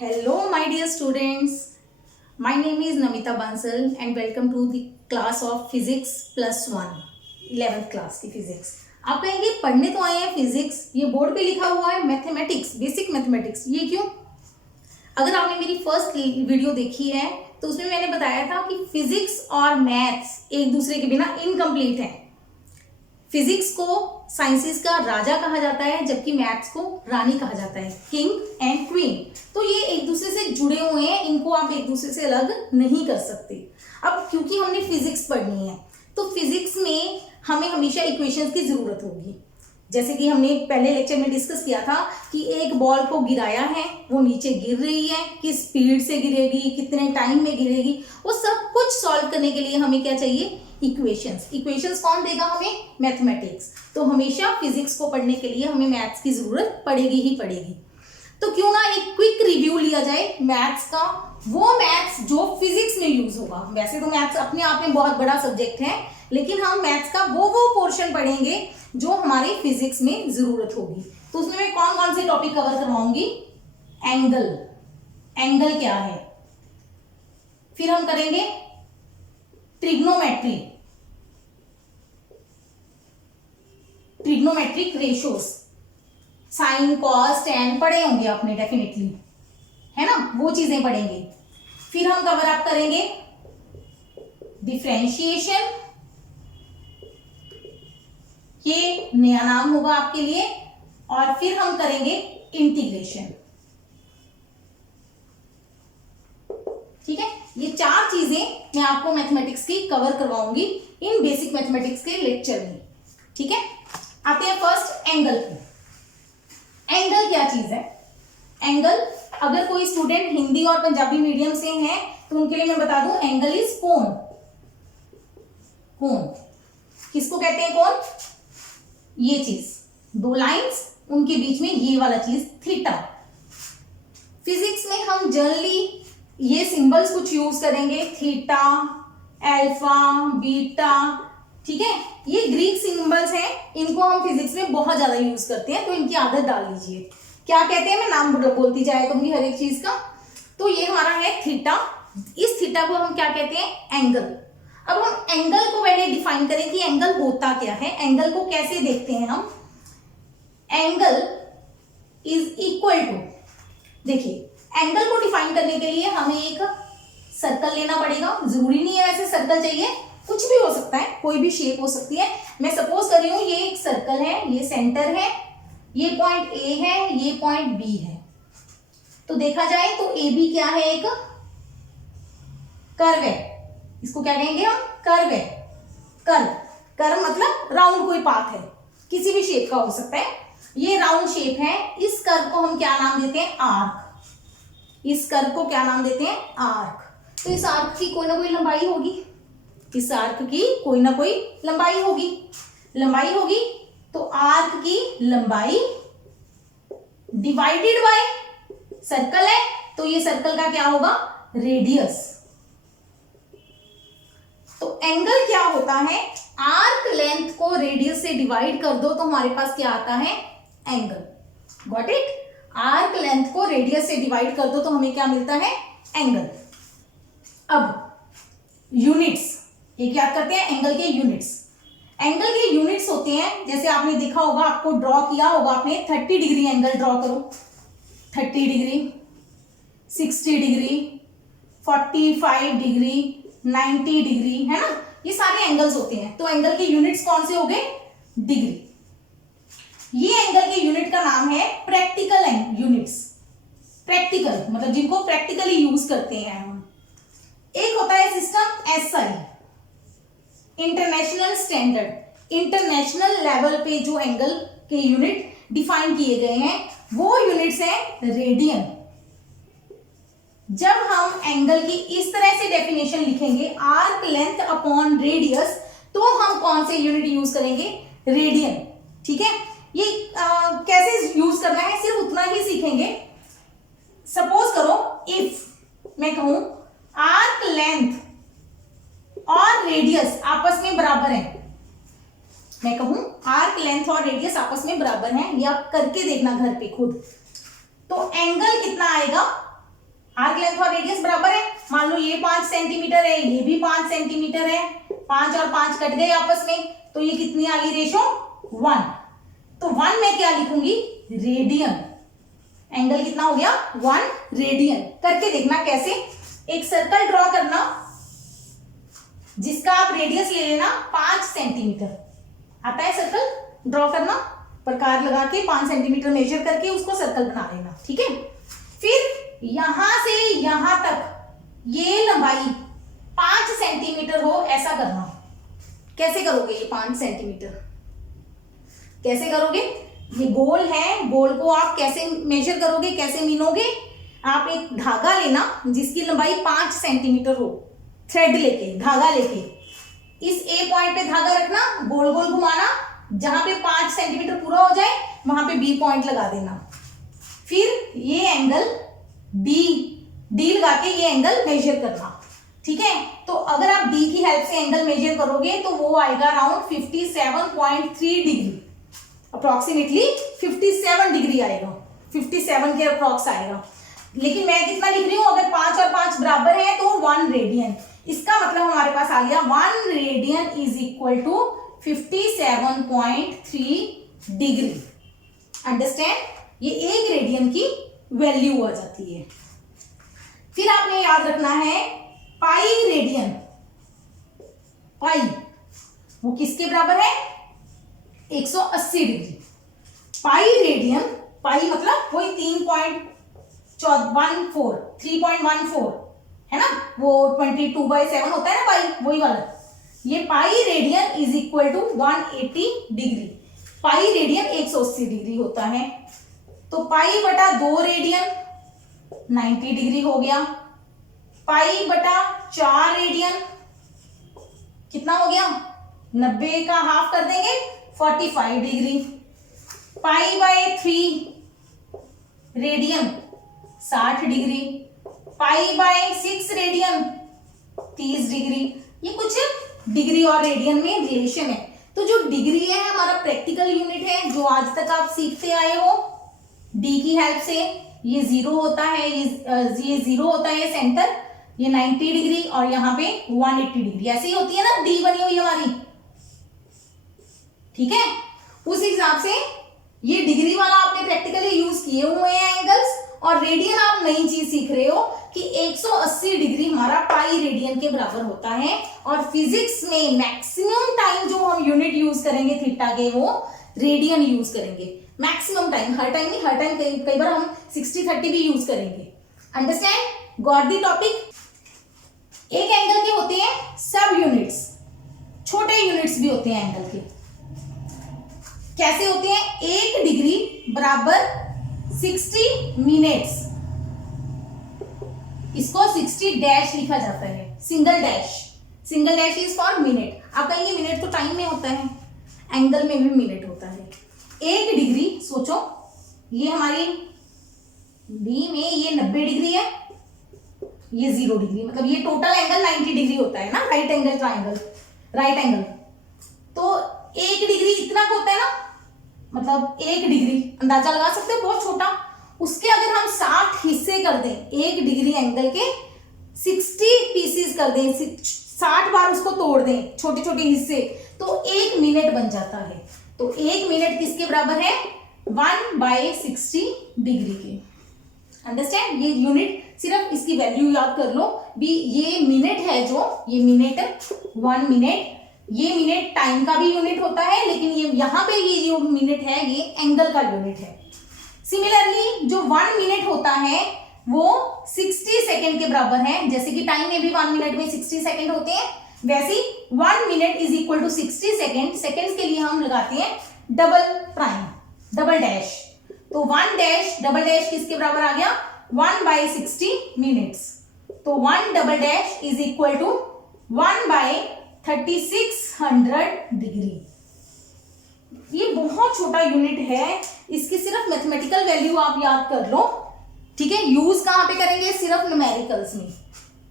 Hello, my dear students. My name is Namita Bansal and welcome to the class of Physics +1, 11th class की physics. आप कहेंगे पढ़ने तो आए हैं फिजिक्स, ये बोर्ड पे लिखा हुआ है मैथमेटिक्स, बेसिक मैथमेटिक्स, ये क्यों? अगर आपने मेरी फर्स्ट वीडियो देखी है तो उसमें मैंने बताया था कि फिजिक्स और मैथ्स एक दूसरे के बिना इनकम्प्लीट हैं। फिजिक्स को साइंसेस का राजा कहा जाता है जबकि मैथ्स को रानी कहा जाता है, किंग एंड क्वीन। तो ये एक दूसरे से जुड़े हुए हैं, इनको आप एक दूसरे से अलग नहीं कर सकते। अब क्योंकि हमने फिजिक्स पढ़नी है तो फिजिक्स में हमें हमेशा इक्वेशंस की जरूरत होगी। जैसे कि हमने पहले लेक्चर में डिस्कस किया था कि एक बॉल को गिराया है, वो नीचे गिर रही है, किस स्पीड से गिरेगी, कितने टाइम में गिरेगी, वो सब कुछ सॉल्व करने के लिए हमें क्या चाहिए? इक्वेशंस। इक्वेशंस कौन देगा हमें? मैथमेटिक्स। तो हमेशा फिजिक्स को पढ़ने के लिए हमें मैथ्स की जरूरत पड़ेगी ही पड़ेगी। तो क्यों ना एक क्विक रिव्यू लिया जाए मैथ्स का, वो मैथ्स जो फिजिक्स में यूज होगा। वैसे तो मैथ्स अपने आप में बहुत बड़ा सब्जेक्ट है, लेकिन हम मैथ्स का वो पोर्शन पढ़ेंगे जो हमारे फिजिक्स में जरूरत होगी। तो उसमें मैं कौन कौन से टॉपिक कवर करवाऊंगी? एंगल, एंगल क्या है, फिर हम करेंगे trigonometry, trigonometric ratios, sine cos tan पढ़े होंगे आपने डेफिनेटली, है ना, वो चीजें पढ़ेंगे। फिर हम कवर अप करेंगे डिफरेंशिएशन, ये नया नाम होगा आपके लिए, और फिर हम करेंगे इंटीग्रेशन। ठीक है, ये चार चीजें मैं आपको मैथमेटिक्स की कवर करवाऊंगी इन बेसिक मैथमेटिक्स के लेक्चर में। ठीक है, आते हैं फर्स्ट एंगल पे। एंगल क्या चीज है? एंगल, अगर कोई स्टूडेंट हिंदी और पंजाबी मीडियम से हैं तो उनके लिए मैं बता दूं, एंगल इज कोण। कोण किसको कहते हैं? कोण, ये चीज, दो लाइंस, उनके बीच में ये वाला चीज थीटा। फिजिक्स में हम जनरली ये सिंबल्स कुछ यूज करेंगे, थीटा, अल्फा, बीटा। ठीक है, ये ग्रीक सिंबल्स हैं, इनको हम फिजिक्स में बहुत ज्यादा यूज करते हैं, तो इनकी आदत डाल लीजिए। क्या कहते हैं, मैं नाम बोलती जाए करूंगी हर एक चीज का। तो ये हमारा है थीटा, इस थीटा को हम क्या कहते हैं? एंगल। अब हम एंगल को पहले डिफाइन करें कि एंगल होता क्या है, एंगल को कैसे देखते हैं हम। एंगल इज इक्वल टू, देखिए एंगल को डिफाइन करने के लिए हमें एक सर्कल लेना पड़ेगा। जरूरी नहीं है वैसे सर्कल चाहिए, कुछ भी हो सकता है, कोई भी शेप हो सकती है। मैं सपोज कर रही हूं ये एक सर्कल है, ये सेंटर है, ये पॉइंट ए है, ये पॉइंट बी है। तो देखा जाए तो ए बी क्या है? एक कर्व है, इसको क्या कहेंगे हम? कर्व है। कर्व, कर्व मतलब राउंड कोई पाथ है, किसी भी शेप का हो सकता है। ये राउंड शेप है, इस कर्व को हम क्या नाम देते हैं? आर्क। इस कर्व को क्या नाम देते हैं? आर्क। तो इस आर्क की कोई ना कोई लंबाई होगी, इस आर्क की कोई ना कोई लंबाई होगी, लंबाई होगी। तो आर्क की लंबाई डिवाइडेड बाय सर्कल है, तो ये सर्कल का क्या होगा? रेडियस। तो एंगल क्या होता है? आर्क लेंथ को रेडियस से डिवाइड कर दो तो हमारे पास क्या आता है? Angle. Got it? Arc length को रेडियस से डिवाइड कर दो तो हमें क्या मिलता है? एंगल। अब यूनिट्स, एक याद करते हैं एंगल के यूनिट्स। एंगल के यूनिट्स होते हैं, जैसे आपने देखा होगा, आपको ड्रॉ किया होगा आपने, 30 डिग्री एंगल ड्रॉ करो, 30 डिग्री, 60 डिग्री, 45 डिग्री, 90 डिग्री, है ना, ये सारे एंगल्स होते हैं। तो एंगल के यूनिट्स कौन से हो गए? डिग्री। ये एंगल के यूनिट का नाम है प्रैक्टिकल यूनिट्स। प्रैक्टिकल मतलब जिनको प्रैक्टिकली यूज करते हैं हम। एक होता है system SI, international standard. International level पे जो एंगल के यूनिट डिफाइन किए गए हैं वो यूनिट्स हैं रेडियन। जब हम एंगल की इस तरह से डेफिनेशन लिखेंगे, आर्क लेंथ अपॉन रेडियस, तो हम कौन से यूनिट यूज करेंगे? रेडियन। ठीक है, ये कैसे यूज करना है सिर्फ उतना ही सीखेंगे। सपोज करो इफ मैं कहूं आर्क लेंथ और रेडियस आपस में बराबर है, मैं कहूं आर्क लेंथ और रेडियस आपस में बराबर हैं, ये आप करके देखना घर पे खुद। तो एंगल कितना आएगा? आर्क लेंथ और रेडियस बराबर है, मान लो ये 5 सेंटीमीटर है, ये भी 5 सेंटीमीटर है, 5 और 5 कट गए आपस में, तो ये कितनी आ गई रेशो 1। तो 1 में क्या लिखूंगी, रेडियन। एंगल कितना हो गया 1 रेडियन। करके देखना कैसे, एक सर्कल ड्रॉ करना जिसका आप रेडियस ले लेना 5 सेंटीमीटर। आता है सर्कल ड्रॉ करना, प्रकार लगा के 5 सेंटीमीटर मेजर करके उसको सर्कल बना लेना, ठीक है। फिर यहां से यहां तक ये लंबाई 5 सेंटीमीटर हो ऐसा करना। कैसे करोगे ये 5 सेंटीमीटर, कैसे करोगे, ये गोल है, गोल को आप कैसे मेजर करोगे, कैसे मीनोगे, आप एक धागा लेना जिसकी लंबाई 5 सेंटीमीटर हो, थ्रेड लेके, धागा लेके इस ए पॉइंट पे धागा रखना, गोल गोल घुमाना, जहां पे 5 सेंटीमीटर पूरा हो जाए वहां पे बी पॉइंट लगा देना। फिर ये एंगल डी लगा के ये एंगल मेजर करना, ठीक है। तो अगर आप डी की हेल्प से एंगल मेजर करोगे तो वो आएगा अराउंड 57.3 डिग्री, अप्रोक्सीमेटली 57 डिग्री आएगा, 57 के अप्रोक्स आएगा। लेकिन मैं कितना लिख रही हूं, अगर 5 और 5 बराबर है तो 1 रेडियन। इसका मतलब हमारे पास आ गया 1 radian is equal to 57.3 degree. Understand, ये 1 रेडियन की वैल्यू आ जाती है। फिर आपने याद रखना है पाई रेडियन, पाई वो किसके बराबर है, 180 डिग्री। पाई रेडियन, पाई मतलब वही 3.14 है ना, वो 22/7 होता है ना पाई, वही वाला। ये pi radian is equal to 180 degree. Pi radian 180 degree होता है, तो पाई बटा 2 रेडियन 90 डिग्री हो गया। पाई बटा 4 रेडियन कितना हो गया, 90 का हाफ कर देंगे 45 degree. Pi by 3 radian 60 degree. Pi by 6 radian 30 degree. ये कुछ डिग्री और रेडियन में रिलेशन है। तो जो डिग्री है हमारा प्रैक्टिकल यूनिट है, जो आज तक आप सीखते आए हो डी की हेल्प से। ये 0 होता है, ये 0 होता है सेंटर, ये 90 डिग्री और यहाँ पे 180 डिग्री, ऐसी होती है ना डी बनी हुई हमारी, ठीक है। उस हिसाब से ये डिग्री वाला आपने प्रैक्टिकली यूज किए हुए हैं एंगल्स, और रेडियन आप नई चीज सीख रहे हो कि 180 डिग्री हमारा पाई रेडियन के बराबर होता है। और फिजिक्स में मैक्सिमम टाइम जो हम यूनिट यूज करेंगे थीटा के, वो रेडियन यूज करेंगे। मैक्सिमम टाइम, हर टाइम नहीं, हर टाइम कई बार हम 60-30 भी यूज करेंगे। Understand, got the topic. एक एंगल के होते हैं सब यूनिट्स, छोटे यूनिट्स भी होते हैं एंगल के। कैसे होते हैं, 1 डिग्री बराबर 60 मिनट्स, इसको 60 डैश लिखा जाता है, single dash. Single dash is for minute. आप कहेंगे मिनट तो टाइम में होता है, एंगल में भी मिनट होता है। 1 डिग्री सोचो, ये हमारी डी में ये 90 डिग्री है, ये 0 डिग्री, मतलब ये टोटल एंगल 90 डिग्री होता है ना, right angle triangle, right angle. तो 1 डिग्री इतना होता है ना, मतलब 1 डिग्री अंदाजा लगा सकते हो, बहुत छोटा। उसके अगर हम 60 हिस्से कर दें, 1 डिग्री एंगल के 60 पीसीस कर दें, 60 बार उसको तोड़ दें छोटे छोटे हिस्से, तो 1 मिनट बन जाता है। तो 1 मिनट किसके बराबर है, 1/60 डिग्री के। अंडरस्टैंड, ये यूनिट सिर्फ इसकी वैल्यू याद कर लो भी। ये मिनट है, जो ये मिनट 1 मिनट, ये मिनट टाइम का भी यूनिट होता है, लेकिन ये यहाँ पे ये जो मिनट है ये एंगल का यूनिट है। सिमिलरली जो 1 मिनट होता है वो 60 सेकेंड के बराबर है। जैसे कि टाइम में भी 1 मिनट में 60 सेकेंड होते हैं, वैसे 1 minute is equal to 60 second. Seconds के लिए हम लगाते हैं डबल प्राइम, डबल डैश। तो 1 डैश डबल डैश किसके बराबर आ गया, 1/60 मिनट्स। तो 1 double dash is equal to 1/3600 degree. ये बहुत छोटा यूनिट है, इसकी सिर्फ मैथमेटिकल वैल्यू आप याद कर लो, ठीक है। यूज कहां पे करेंगे, सिर्फ न्यूमेरिकल्स में।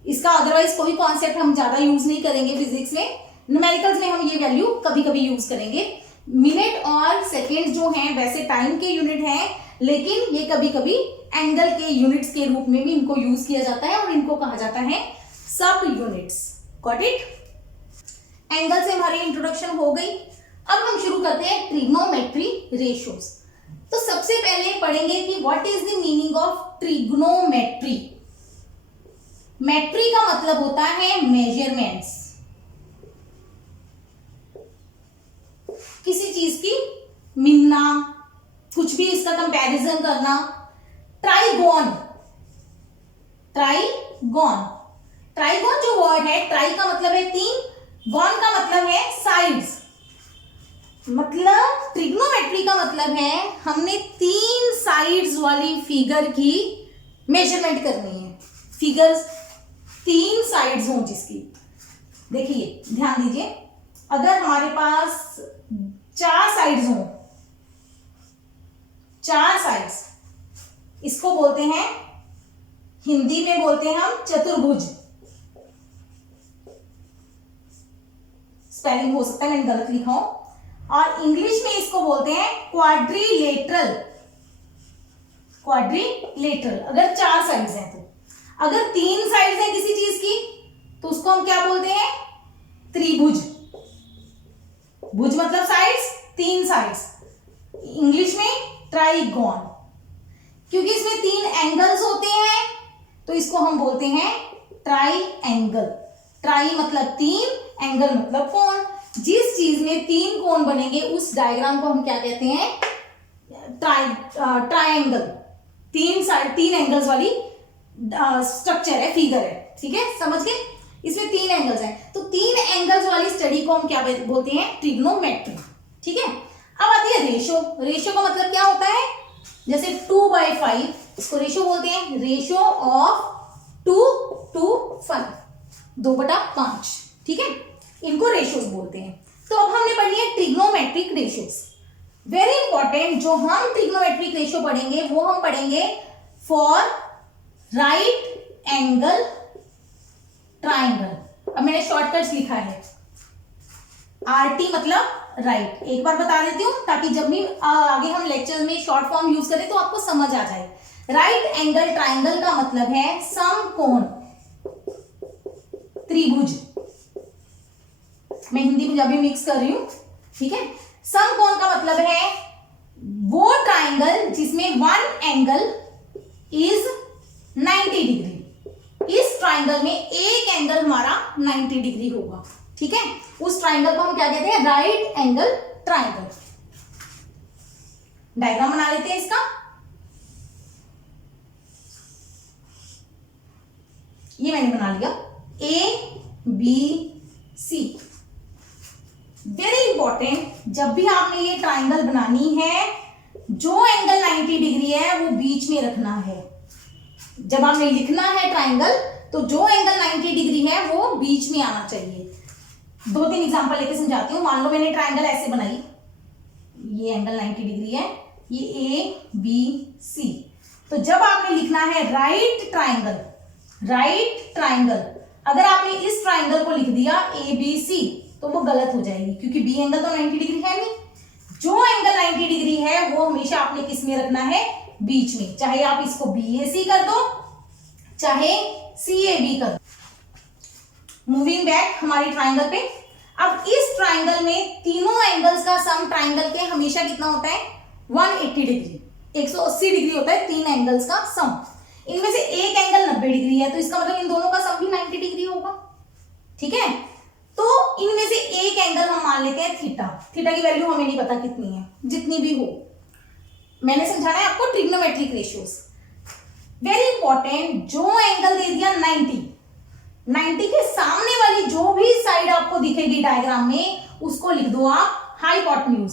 इसका अदरवाइज कोई कॉन्सेप्ट हम ज्यादा यूज नहीं करेंगे फिजिक्स में। न्यूमेरिकल्स में हम ये वैल्यू कभी कभी यूज करेंगे। मिनट और सेकेंड जो हैं वैसे टाइम के यूनिट हैं, लेकिन ये कभी कभी एंगल के यूनिट्स के रूप में भी इनको यूज किया जाता है और इनको कहा जाता है सब यूनिट्स। Got it? एंगल से हमारी इंट्रोडक्शन हो गई। अब हम शुरू करते हैं ट्रिग्नोमेट्री रेशियोज। तो सबसे पहले पढ़ेंगे कि what is the meaning of trigonometry. Metry का मतलब होता है मेजरमेंट्स, किसी चीज की मिलना, कुछ भी इसका कंपैरिजन करना। ट्राइगोन, ट्राइगोन, ट्राइगोन जो वर्ड है, ट्राई का मतलब है तीन, गॉन का मतलब है साइड्स। मतलब ट्रिग्नोमेट्री का मतलब है हमने तीन साइड्स वाली फिगर की मेजरमेंट करनी है। फिगर्स तीन साइड्स हों जिसकी। देखिए ध्यान दीजिए, अगर हमारे पास चार साइड्स हों, चार साइड्स, इसको बोलते हैं, हिंदी में बोलते हैं हम चतुर्भुज। स्पेलिंग हो सकता है मैंने गलत लिखा हो, और इंग्लिश में इसको बोलते हैं क्वाड्रिलेटरल। क्वाड्रिलेटरल अगर चार साइड्स हैं तो। अगर तीन साइड्स हैं किसी चीज की तो उसको हम क्या बोलते हैं? त्रिभुज। भुज मतलब साइड्स, तीन साइड्स। इंग्लिश में ट्राइगोन। क्योंकि इसमें तीन एंगल्स होते हैं तो इसको हम बोलते हैं ट्राई एंगल। ट्राई मतलब तीन, एंगल मतलब कोण। जिस चीज में तीन कोण बनेंगे उस डायग्राम को हम क्या कहते हैं? ट्राइंगल। तीन साइड, तीन एंगल्स वाली स्ट्रक्चर है, फिगर है। ठीक है, समझ गए? इसमें तीन एंगल्स हैं तो तीन एंगल्स वाली स्टडी को हम क्या बोलते हैं? ट्रिग्नोमेट्री। ठीक है, अब आती है रेशो। रेशो का मतलब क्या होता है? जैसे 2/5, इसको रेशो बोलते हैं। Ratio of 2 to 5, 2/5। ठीक है, इनको रेशियोज बोलते हैं। तो अब हमने पढ़ी है ट्रिग्नोमेट्रिक रेशियोज। वेरी इंपॉर्टेंट, जो हम ट्रिग्नोमेट्रिक रेशियो पढ़ेंगे वो हम पढ़ेंगे फॉर राइट एंगल ट्राइंगल। अब मैंने शॉर्टकट्स लिखा है, RT मतलब राइट। एक बार बता देती हूँ ताकि जब भी आगे हम लेक्चर में शॉर्ट फॉर्म यूज करें तो आपको समझ आ जाए। राइट एंगल ट्राइंगल का मतलब है समकोण त्रिभुज। मैं हिंदी पंजाबी मिक्स कर रही हूं। ठीक है, समकोण का मतलब है वो ट्राइंगल जिसमें वन एंगल इज 90 डिग्री। इस ट्राइंगल में एक एंगल हमारा 90 डिग्री होगा। ठीक है, उस ट्राइंगल को हम क्या कहते हैं? Right angle triangle. डायग्राम बना लेते हैं इसका। ये मैंने बना लिया, ABC। वेरी इंपॉर्टेंट, जब भी आपने ये ट्राइंगल बनानी है, जो एंगल 90 डिग्री है वो बीच में रखना है। जब आपने लिखना है ट्राइंगल तो जो एंगल 90 डिग्री है वो बीच में आना चाहिए। 2-3 एग्जांपल लेके समझाती हूँ। मान लो मैंने ट्राइंगल ऐसे बनाई, ये एंगल 90 डिग्री है, ये ABC। तो जब आपने लिखना है राइट ट्राइंगल, राइट ट्राइंगल, अगर आपने इस ट्राइंगल को लिख दिया ABC तो वो गलत हो जाएगी, क्योंकि B एंगल तो 90 डिग्री है नहीं। जो एंगल 90 डिग्री है वो हमेशा आपने किस में रखना है? बीच में। चाहे आप इसको BAC कर दो, चाहे CAB कर दो। मूविंग बैक हमारी ट्राइंगल पे। अब इस ट्राइंगल में तीनों एंगल्स का सम ट्राइंगल के हमेशा कितना होता है? 180 डिग्री, 180 डिग्री होता है तीन एंगल्स का सम। इनमें से एक एंगल 90 डिग्री है तो इसका मतलब इन दोनों का सम भी 90 डिग्री होगा। ठीक है, तो इनमें से एक एंगल हम मान लेते हैं थीटा। थीटा की वैल्यू हमें नहीं पता कितनी है, जितनी भी हो। मैंने समझाना है आपको ट्रिग्नोमेट्रिक रेशियोज। वेरी इंपॉर्टेंट, जो एंगल दे दिया 90 के सामने वाली जो भी साइड आपको दिखेगी डायग्राम में, उसको लिख दो आप हाइपोटेन्यूज।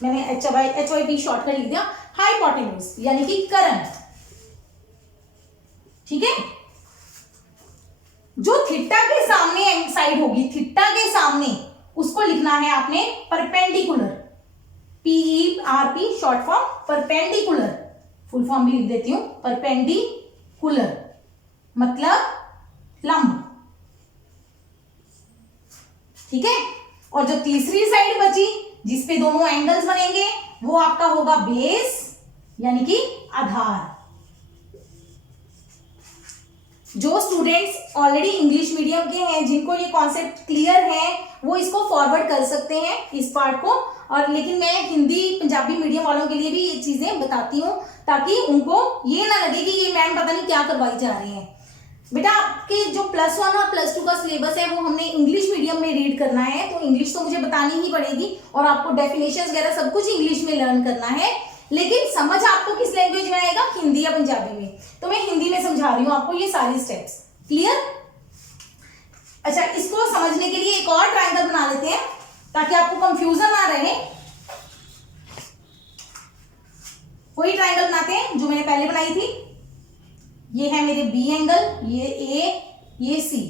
मैंने HYP शॉर्टकट लिख दिया, हाइपोटेन्यूज यानी कि करण। ठीक है, जो थीटा के सामने साइड होगी, थीटा के सामने, उसको लिखना है आपने perpendicular. PERP short form, perpendicular. Full form भी लिख देती हूं, परपेंडिकुलर मतलब लंब। ठीक है, और जो तीसरी साइड बची जिसपे दोनों एंगल्स बनेंगे वो आपका होगा बेस यानी कि आधार। जो स्टूडेंट्स ऑलरेडी इंग्लिश मीडियम के हैं, जिनको ये कॉन्सेप्ट क्लियर है, वो इसको फॉरवर्ड कर सकते हैं इस पार्ट को। और लेकिन मैं हिंदी पंजाबी मीडियम वालों के लिए भी ये चीजें बताती हूँ, ताकि उनको ये ना लगे कि ये मैम पता नहीं क्या करवाई जा रही है। बेटा आपके जो +1 और +2 का सिलेबस है वो हमने इंग्लिश मीडियम में रीड करना है, तो इंग्लिश तो मुझे बतानी ही पड़ेगी और आपको डेफिनेशंस वगैरह सब कुछ इंग्लिश में लर्न करना है। लेकिन समझ आपको किस लैंग्वेज में आएगा, हिंदी या पंजाबी में। तो मैं हिंदी में समझा रही हूँ आपको ये सारी स्टेप्स। क्लियर? अच्छा, इसको समझने के लिए एक और ट्रायंगल बना लेते हैं ताकि आपको कंफ्यूजन ना रहे। वही ट्रायंगल बनाते हैं जो मैंने पहले बनाई थी। ये है मेरे बी एंगल, ये ए, ये सी।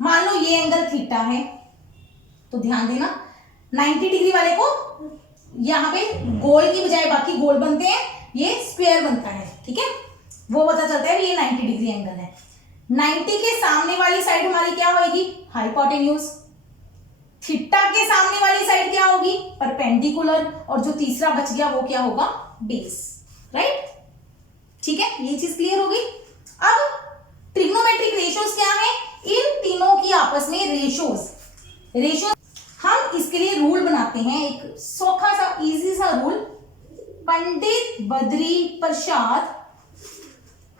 मान लो ये एंगल थीटा है, तो ध्यान देना 90 डिग्री वाले को यहां पे गोल की बजाय बाकी गोल बनते हैं, ये स्क्वायर बनता है। ठीक है, वो पता चलता है ये 90 डिग्री एंगल है। 90 के सामने वाली साइड हमारी क्या होगी, हाइपोटेन्यूज। थीटा के सामने वाली साइड क्या होगी, परपेंडिकुलर। और जो तीसरा बच गया वो क्या होगा, बेस। राइट? ठीक है, ये चीज क्लियर हो गई। अब ट्रिग्नोमेट्रिक रेशियोज क्या है, इन तीनों की आपस में रेशियोज हम इसके लिए रूल बनाते हैं, एक सौखा सा इजी सा रूल। पंडित बद्री प्रसाद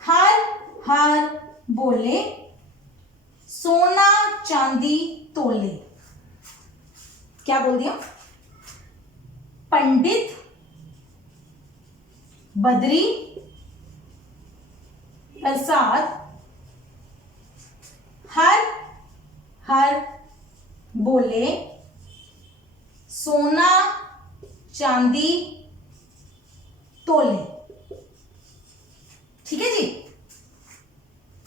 हर हर बोले, सोना चांदी तोले। क्या बोल दिया, पंडित बद्री प्रसाद हर हर बोले, सोना चांदी तोले। ठीक है जी।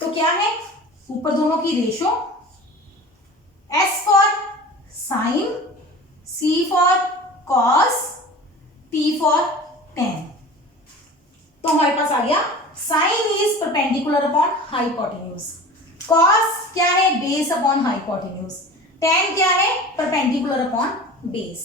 तो क्या है, ऊपर दोनों की ratio, S for sine, C for cos, T for tan. तो हमारे पास आ गया sine is perpendicular upon hypotenuse, cos क्या है, बेस अपॉन हाइपोटेन्यूज, टेन क्या है, परपेंडिकुलर अपॉन बेस।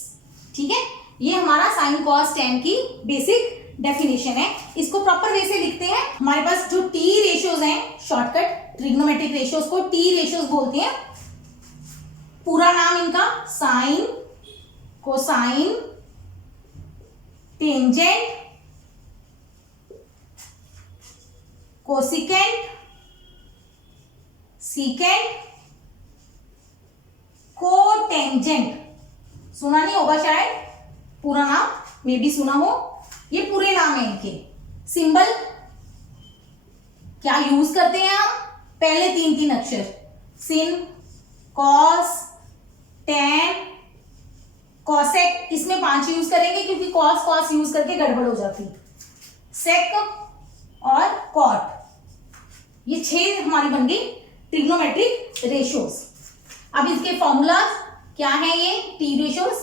ठीक है, ये हमारा साइन कॉस टेन की बेसिक डेफिनेशन है। इसको प्रॉपर वे से लिखते हैं। हमारे पास जो टी रेशियोज हैं, शॉर्टकट ट्रिग्नोमेट्रिक रेशियोज को टी रेशियोज बोलते हैं। पूरा नाम इनका sine, cosine, tangent, cosecant, secant, cotangent. सुना नहीं होगा शायद, पूरा नाम मे भी सुना हो। ये पूरे नाम है इनके। सिंबल क्या यूज करते हैं हम, पहले 3 अक्षर, सिन, कॉस, टेन, कॉसेक। इसमें 5 यूज करेंगे क्योंकि कॉस कॉस यूज करके गड़बड़ हो जाती। सेक और कॉट, ये 6 हमारी बन गई ट्रिग्नोमेट्रिक रेशियोज। अब इसके फॉर्मूला क्या है, ये T ratios.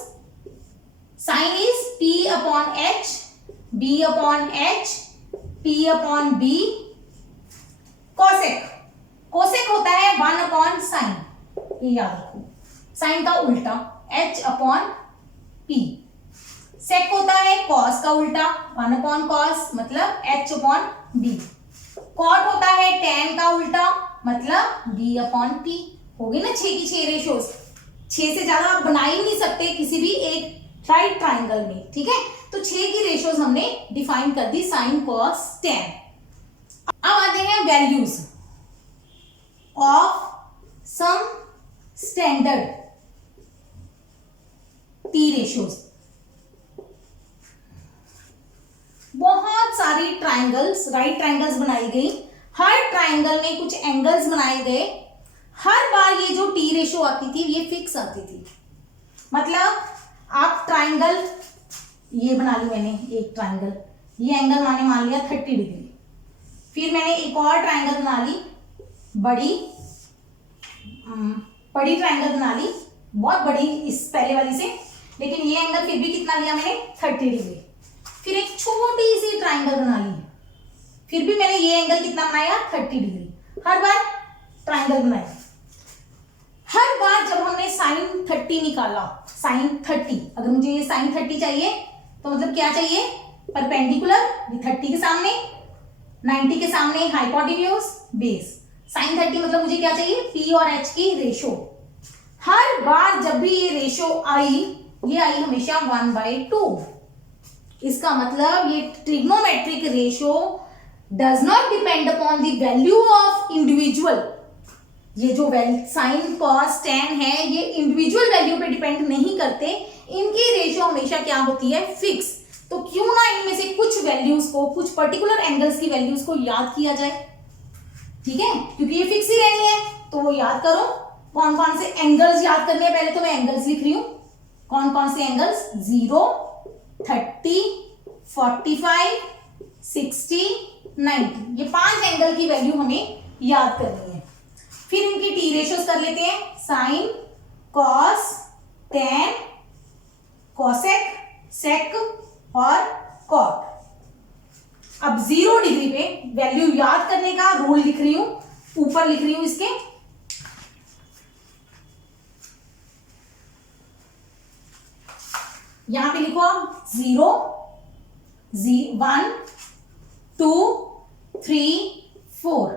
Sine is P upon H, B upon H, P upon B। Cosec, cosec होता है 1 अपॉन साइन, ये याद रखो, साइन का उल्टा H अपॉन P। सेक होता है कॉस का उल्टा 1 अपॉन कॉस, मतलब H अपॉन B। कॉट होता है टेन का उल्टा, मतलब B अपॉन T। हो गई ना 6 की 6 रेशियोज। 6 से ज्यादा आप बना ही नहीं सकते किसी भी एक राइट ट्राइंगल में। ठीक है, तो 6 की रेशियोज हमने डिफाइन कर दी, साइन कॉस टेन। अब आते हैं values of some standard T ratios. बहुत सारी ट्राइंगल्स, राइट ट्राइंगल्स बनाई गई, हर ट्राइंगल में कुछ एंगल्स बनाए गए। हर बार ये जो टी रेशियो आती थी ये फिक्स आती थी। मतलब आप ट्राइंगल ये बना ली मैंने, एक ट्राइंगल, ये एंगल मैंने मान लिया 30 डिग्री। फिर मैंने एक और ट्राइंगल बना ली, बड़ी ट्राइंगल बना ली, बहुत बड़ी इस पहले वाली से, लेकिन ये एंगल फिर भी कितना लिया मैंने, 30 डिग्री। फिर एक छोटी सी ट्राइंगल बना ली, फिर भी मैंने ये एंगल कितना बनाया, 30 डिग्री। हर बार ट्राइंगल बनाया। हर बार जब हमने साइन 30 निकाला, साइन 30, अगर मुझे ये साइन 30 चाहिए तो मतलब क्या चाहिए, परपेंडिकुलर 30 के सामने, 90 के सामने हाइपोटेन्यूज, बेस। sin 30 मतलब मुझे क्या चाहिए, P और H की रेशो। हर बार जब भी ये रेशो आई, ये आई हमेशा 1/2। इसका मतलब ये trigonometric ratio does not depend upon the value of individual. ये जो साइन कॉस टेन है ये इंडिविजुअल वैल्यू पे डिपेंड नहीं करते, इनकी रेशो हमेशा क्या होती है, फिक्स। तो क्यों ना इनमें से कुछ वैल्यूज को, कुछ पर्टिकुलर एंगल्स की वैल्यूज को याद किया जाए, ठीक है, क्योंकि ये फिक्स ही रहनी है। तो वो याद करो कौन कौन से एंगल्स याद करने हैं। पहले तो मैं एंगल्स लिख रही हूं, कौन कौन से एंगल्स, 0, 30, 45, 60, 90। ये 5 एंगल की वैल्यू हमें याद करनी है। फिर इनकी टी रेशियोज कर लेते हैं, साइन, कॉस, टेन, कोसेक, सेक और कॉट। अब 0 डिग्री पे वैल्यू याद करने का रूल लिख रही हूं, ऊपर लिख रही हूं इसके। यहां पे लिखो आप 0, 1, 2, 3, 4,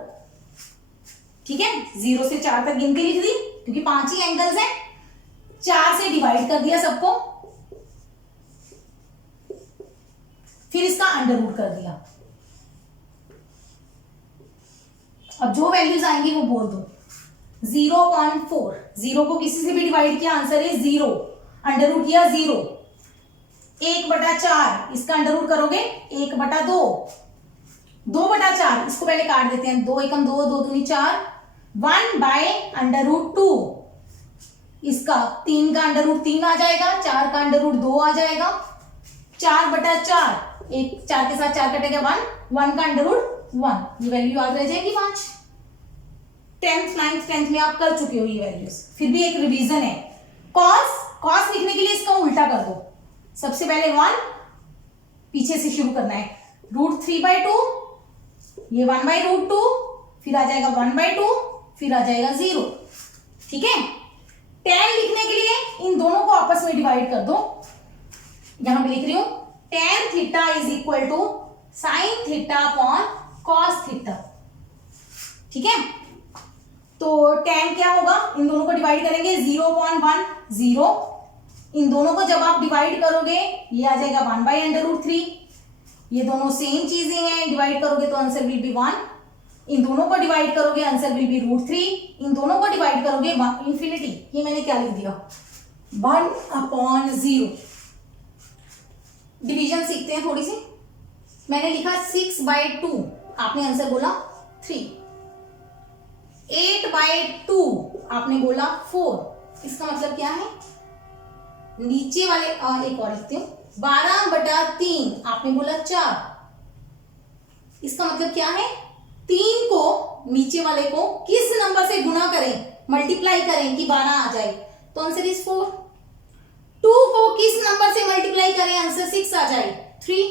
ठीक है। 0 से 4 तक गिनती लिख दी, क्योंकि 5 ही एंगल्स हैं। 4 से डिवाइड कर दिया सबको, फिर इसका अंडर रूट कर दिया। अब जो वैल्यूज आएंगी वो बोल दो। 0.4, 0 को किसी से भी डिवाइड किया, आंसर है 0। अंडर रूट किया 0। 1/4, इसका अंडर रूट करोगे 1/2। 2/4, इसको पहले काट देते हैं, 2 एकम 2, 2 दूनी 4, 1/√2। इसका 3 का अंडर रूट 3 आ जाएगा, 4 का अंडर रूट 2 आ जाएगा। 4/4, 4 के साथ 4 कटेगा 1, 1 का अंडर रूट 1। ये वैल्यू याद रह जाएगी 5। 10th 9th 10th में आप कर चुके हो ये वैल्यूज। फिर भी एक रिवीजन है। कॉस लिखने के लिए इसका उल्टा कर दो। सबसे पहले 1, पीछे से शुरू करना है, √3/2, ये 1/√2, फिर आ जाएगा 1/2, फिर आ जाएगा 0, ठीक है। tan लिखने के लिए इन दोनों को आपस में डिवाइड कर दो। यहां पे लिख रही हूं tan theta is equal to sine theta upon cos theta, ठीक है। तो tan क्या होगा, इन दोनों को डिवाइड करेंगे, 0/1, 0। इन दोनों को जब आप डिवाइड करोगे ये आ जाएगा 1/√3। ये दोनों सेम चीजें हैं, डिवाइड करोगे तो आंसर विल बी 1। इन दोनों को डिवाइड करोगे आंसर विल बी √3। इन दोनों को डिवाइड करोगे इंफिनिटी। ये मैंने क्या लिख दिया, 1/0। डिवीजन सीखते हैं थोड़ी सी। मैंने लिखा 6/2, आपने आंसर बोला 3। 8/2 आपने बोला 4। इसका मतलब क्या है, नीचे वाले एक और लिखते हूं, 12/3 आपने बोला 4। इसका मतलब क्या है, 3 को नीचे वाले को किस नंबर से गुना करें, मल्टीप्लाई करें कि 12 आ जाए, तो आंसर इज 4। 2 को किस नंबर से मल्टीप्लाई करें, आंसर 6 आ जाए, 3।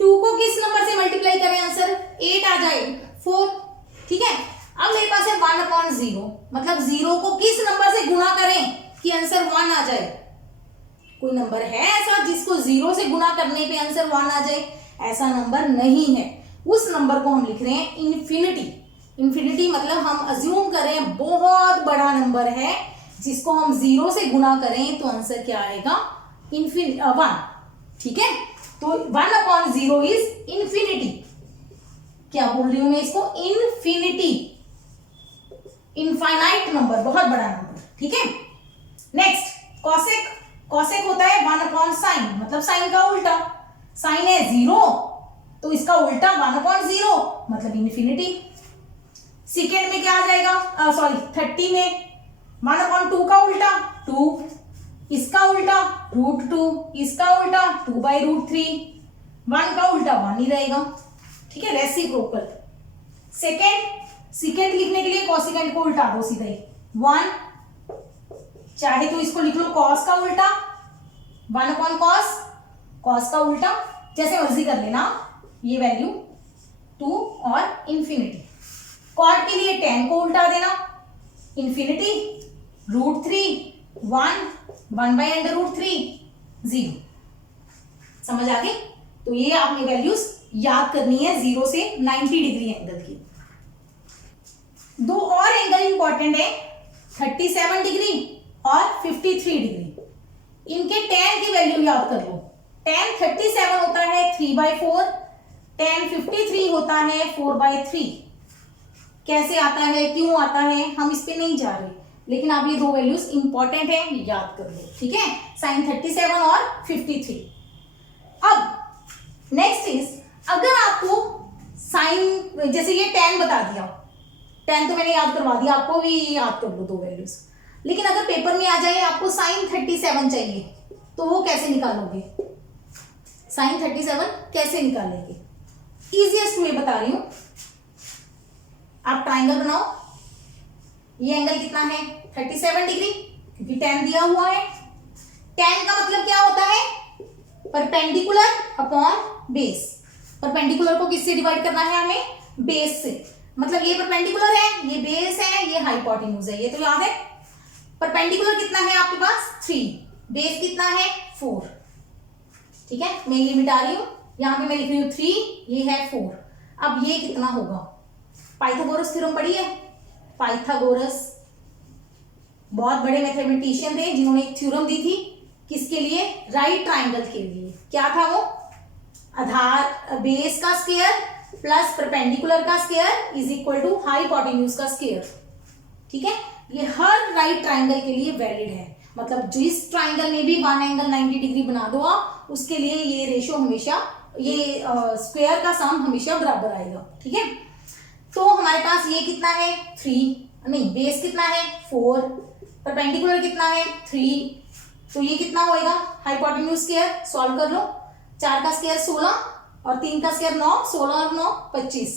2 को किस नंबर से मल्टीप्लाई करें, आंसर 8 आ जाए, 4, ठीक है। अब मेरे पास है 1/0, मतलब 0 को किस नंबर से गुना करें कि आंसर 1 आ जाए। कोई नंबर है ऐसा जिसको 0 से गुना करने पे आंसर 1 आ जाए? ऐसा नंबर नहीं है। उस नंबर को हम लिख रहे हैं इन्फिनिटी। इन्फिनिटी मतलब हम अज्यूम करें बहुत बड़ा नंबर है जिसको हम 0 से गुना करें तो आंसर क्या आएगा, 1, ठीक है। तो 1/0 इज इन्फिनिटी। क्या बोल रही हूं मैं इसको, इन्फिनिटी, इनफाइनाइट नंबर, बहुत बड़ा नंबर, ठीक है। Next cosec. कॉसेक होता है 1/sin, मतलब साइन का उल्टा। साइन है 0 तो इसका उल्टा 1/0 मतलब इन्फिनिटी। सेकेंड में क्या आ जाएगा, 30 में 1/2 का उल्टा 2, इसका उल्टा √2, इसका उल्टा 2/√3, 1 का उल्टा 1 ही रहेगा, ठीक है, रेसिप्रोकल। सेकेंड लिखने के लिए कॉसिकेंड को उल्टा दो सीधे, 1, चाहे तो इसको लिख लो कॉस का उल्टा 1/cos, कॉस का उल्टा, जैसे मर्जी कर लेना, ये वैल्यू 2 और इन्फिनिटी। कॉट के लिए tan को उल्टा देना, इन्फिनिटी, √3, 1, 1/√3, 0। समझ आ गई? तो ये आपने वैल्यूज याद करनी है 0 से 90 डिग्री एंगल की। दो और एंगल इंपॉर्टेंट है, 37 डिग्री और 53 डिग्री। इनके tan की वैल्यू याद कर लो। tan 37 होता है 3/4, tan 53 होता है 4/3। कैसे आता है, क्यों आता है, हम इस पे नहीं जा रहे, लेकिन आप ये दो वैल्यूज इंपॉर्टेंट है, याद कर लो, ठीक है, sin 37 और 53। अब नेक्स्ट इज, अगर आपको साइन, जैसे ये tan बता दिया, tan तो मैंने याद करवा दिया, आपको भी याद कर लो दो वैल्यूज, लेकिन अगर पेपर में आ जाए आपको sin 37 चाहिए, तो वो कैसे निकालोगे, sin 37 कैसे निकालेंगे? इजीएस्ट वे बता रही हूं, आप ट्राइंगल बनाओ, ये एंगल कितना है 37 डिग्री, क्योंकि tan दिया हुआ है। tan का मतलब क्या होता है, परपेंडिकुलर अपॉन बेस। परपेंडिकुलर को किससे डिवाइड करना है हमें, बेस से, मतलब ये परपेंडिकुलर है, ये बेस है, ये हाइपोटेन्यूज है, ये तो याद है। परपेंडिकुलर कितना है आपके पास 3, बेस कितना है 4, ठीक है, मैं ये मिटा रही हूं, यहां पे मैं लिख रही हूं 3, ये है 4। अब ये कितना होगा, पाइथागोरस थ्योरम पढ़ी है, पाइथागोरस बहुत बड़े मैथमेटिशियन थे जिन्होंने एक थ्योरम दी थी, किसके लिए, राइट ट्राइंगल के लिए। क्या था वो, आधार बेस का स्क्वायर प्लस परपेंडिकुलर का square is equal to hypotenuse का स्क्वायर, ठीक है। ये हर राइट ट्राइंगल के लिए वैलिड है, मतलब जिस ट्राइंगल में भी वन एंगल 90 डिग्री बना दो आप, उसके लिए ये रेशियो हमेशा, ये स्क्वायर का सम हमेशा बराबर आएगा, ठीक है। तो हमारे पास ये कितना है 3, नहीं बेस कितना है 4, परपेंडिकुलर कितना है 3, तो ये कितना होएगा हाइपोटेन्यूज स्क्वायर, सॉल्व कर लो, 4 का स्क्वायर 16 और 3 का स्क्वायर 9, 16 और 9 25,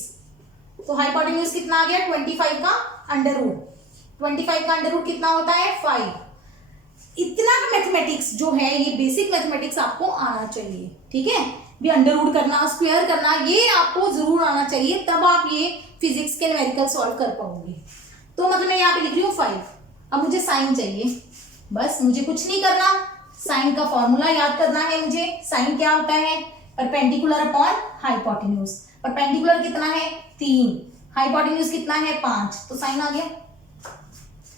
तो हाइपोटेन्यूज कितना आ गया 25 का अंडर रूट, 25 का अंडर रूट कितना होता है 5। इतना मैथमेटिक्स जो है, ये बेसिक मैथमेटिक्स आपको आना चाहिए, ठीक है, भी अंडर रूट करना, स्क्वायर करना, ये आपको जरूर आना चाहिए, तब आप ये फिजिक्स के न्यूमेरिकल सॉल्व कर पाओगे। तो मतलब मैं यहाँ पे लिख रही हूँ 5। अब मुझे साइन चाहिए, बस मुझे कुछ नहीं करना, साइन का फॉर्मूला याद करना है मुझे। साइन क्या होता है, परपेंडिकुलर अपॉन हाइपोटेन्यूज। परपेंडिकुलर कितना है 3, हाइपोटेन्यूज कितना है 5, तो साइन आ गया।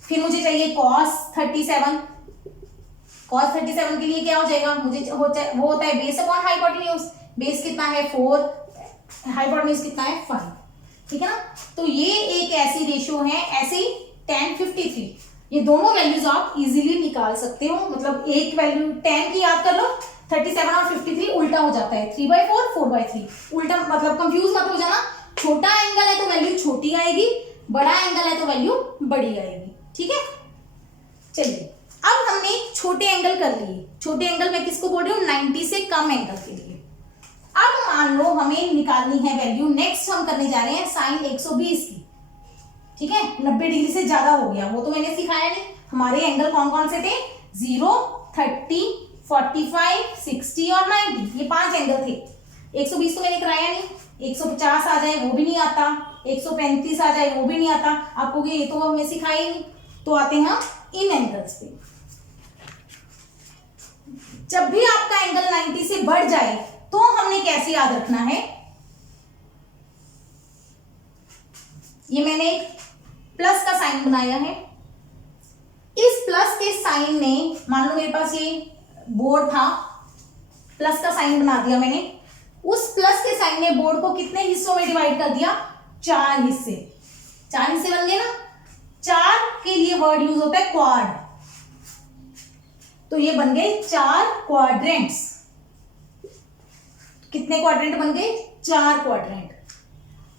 फिर मुझे चाहिए cos 37। cos 37 के लिए क्या हो जाएगा, मुझे वो होता है बेस अपॉन हाइपोटेन्यूज, बेस कितना है 4, हाइपोटेन्यूज कितना है 5, ठीक है ना। तो ये एक ऐसी रेशियो है, ऐसे ही tan 53, ये दोनों वैल्यूज आप इजीली निकाल सकते हो, मतलब एक वैल्यू tan की याद कर लो, 37 और 53 उल्टा हो जाता है, 3/4 4/3, उल्टा मतलब कंफ्यूज मत हो जाना, छोटा एंगल है तो वैल्यू छोटी आएगी, बड़ा एंगल है तो वैल्यू बड़ी आएगी, ठीक है। चलिए अब हमने छोटे एंगल कर लिए, छोटे एंगल में किसको बोल रही हूँ 90 से कम एंगल के लिए। अब मान लो हमें निकालनी है वैल्यू, नेक्स्ट हम करने जा रहे हैं साइन 120 की, ठीक है, 90 डिग्री से ज्यादा हो गया, वो तो मैंने सिखाया नहीं। हमारे एंगल कौन कौन से थे, 0, 30, 45, 60 और 90, ये 5 एंगल थे। 120 तो मैंने कराया नहीं, 150 आ जाए वो भी नहीं आता, 135 आ जाए वो भी नहीं आता, आपको ये तो हमें सिखाया ही नहीं। तो आते हैं इन एंगल्स पे। जब भी आपका एंगल 90 से बढ़ जाए तो हमने कैसे याद रखना है, ये मैंने प्लस का साइन बनाया है, इस प्लस के साइन ने, मान लो मेरे पास ये बोर्ड था, प्लस का साइन बना दिया मैंने, उस प्लस के साइन ने बोर्ड को कितने हिस्सों में डिवाइड कर दिया, 4 हिस्से, 4 हिस्से बन गए ना। 4 के लिए वर्ड यूज होता है क्वाड, तो ये बन गए 4 क्वाड्रेंट्स। कितने क्वाड्रेंट बन गए, 4 क्वाड्रेंट।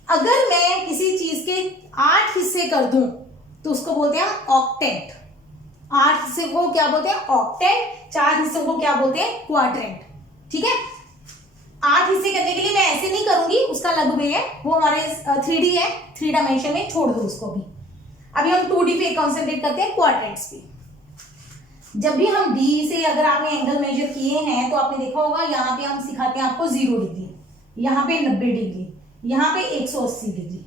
अगर मैं किसी चीज के 8 हिस्से कर दूं तो उसको बोलते हैं ऑक्टेंट। 8 हिस्से को क्या बोलते हैं, ऑक्टेंट, 4 हिस्सों को क्या बोलते हैं, क्वाड्रेंट, ठीक है। 8 हिस्से करने के लिए मैं ऐसे नहीं करूंगी, उसका अलग वे है, वो हमारे 3D है, 3 डायमेंशन में, छोड़ दो उसको भी। अभी हम 2D पे कॉन्सेंट्रेट करते हैं, क्वाड्रेंट्स पे। जब भी हम D से अगर आपने एंगल मेजर किए हैं तो आपने देखा होगा, यहाँ पे हम सिखाते हैं आपको 0 डिग्री, यहाँ पे 90 डिग्री, यहाँ पे 180 डिग्री,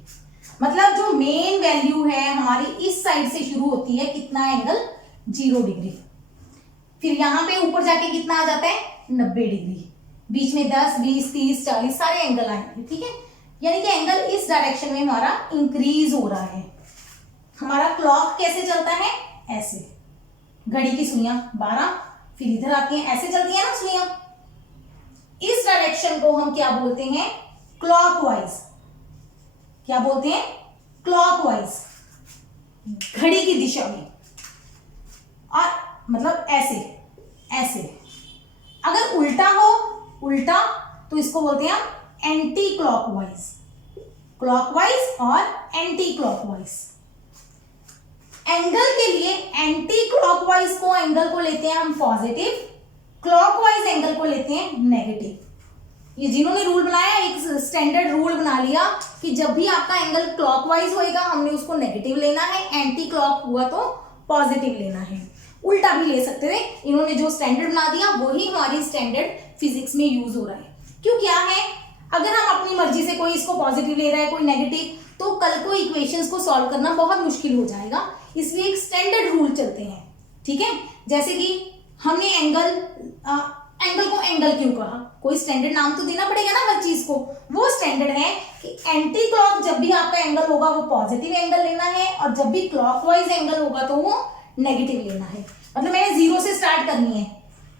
मतलब जो मेन वैल्यू है हमारी इस साइड से शुरू होती है, कितना एंगल 0 डिग्री, फिर यहाँ पे ऊपर जाके कितना आ जाता है 90 डिग्री, बीच में 10, 20, 30, 40 सारे एंगल आएंगे, ठीक है। यानी कि एंगल इस डायरेक्शन में हमारा इंक्रीज हो रहा है। हमारा क्लॉक कैसे चलता है, ऐसे, घड़ी की सुइयां 12, फिर इधर आती हैं, ऐसे चलती है ना सुइयां। इस डायरेक्शन को हम क्या बोलते हैं, क्लॉकवाइज। क्या बोलते हैं, क्लॉकवाइज, घड़ी की दिशा में। और मतलब ऐसे ऐसे। अगर उल्टा हो, उल्टा, तो इसको बोलते हैं हम एंटी क्लॉकवाइज। क्लॉकवाइज और एंटी क्लॉकवाइज। एंगल के लिए एंटी क्लॉकवाइज को एंगल को लेते हैं हम पॉजिटिव, क्लॉकवाइज एंगल को लेते हैं नेगेटिव। ये जिन्होंने रूल बनाया, एक स्टैंडर्ड रूल बना लिया कि जब भी आपका एंगल क्लॉकवाइज होएगा हमने उसको नेगेटिव लेना है, एंटी क्लॉक हुआ तो पॉजिटिव लेना है। उल्टा भी ले सकते थे, इन्होंने जो स्टैंडर्ड बना दिया वही हमारी स्टैंडर्ड फिजिक्स में यूज हो रहा है। क्यों, क्या है, अगर हम अपनी मर्जी से कोई इसको पॉजिटिव ले रहा है, कोई नेगेटिव, तो कल को इक्वेशंस को सॉल्व करना बहुत मुश्किल हो जाएगा। इसलिए एक स्टैंडर्ड रूल चलते हैं, ठीक है। जैसे कि हमने एंगल को एंगल क्यों कहा, कोई स्टैंडर्ड नाम तो देना पड़ेगा ना हर चीज को। वो स्टैंडर्ड है कि एंटी क्लॉक जब भी आपका एंगल होगा वो पॉजिटिव एंगल लेना है, और जब भी क्लॉकवाइज एंगल होगा तो वो नेगेटिव लेना है। मतलब मैंने 0 से स्टार्ट करनी है,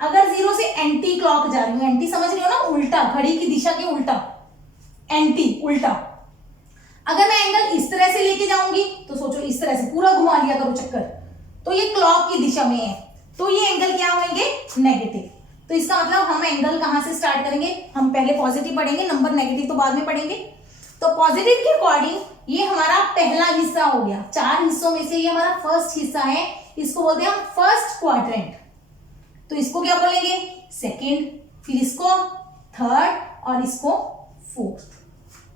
अगर 0 से एंटी क्लॉक जा रही हूँ, एंटी समझ रही हो ना, उल्टा, घड़ी की दिशा के उल्टा, एंटी, उल्टा। अगर मैं एंगल इस तरह से लेके जाऊंगी तो सोचो इस तरह से पूरा घुमा लिया करो चक्कर, तो ये क्लॉक की दिशा में है, तो ये एंगल क्या होंगे, नेगेटिव। तो इसका मतलब हम एंगल कहां से स्टार्ट करेंगे, हम पहले पॉजिटिव पढ़ेंगे, नंबर नेगेटिव तो बाद में पढ़ेंगे। तो पॉजिटिव के अकॉर्डिंग ये हमारा पहला हिस्सा हो गया, 4 हिस्सों में से ये हमारा फर्स्ट हिस्सा है, इसको बोलते हैं हम फर्स्ट क्वाड्रेंट। तो इसको क्या बोलेंगे, सेकेंड, फिर इसको थर्ड और इसको फोर्थ।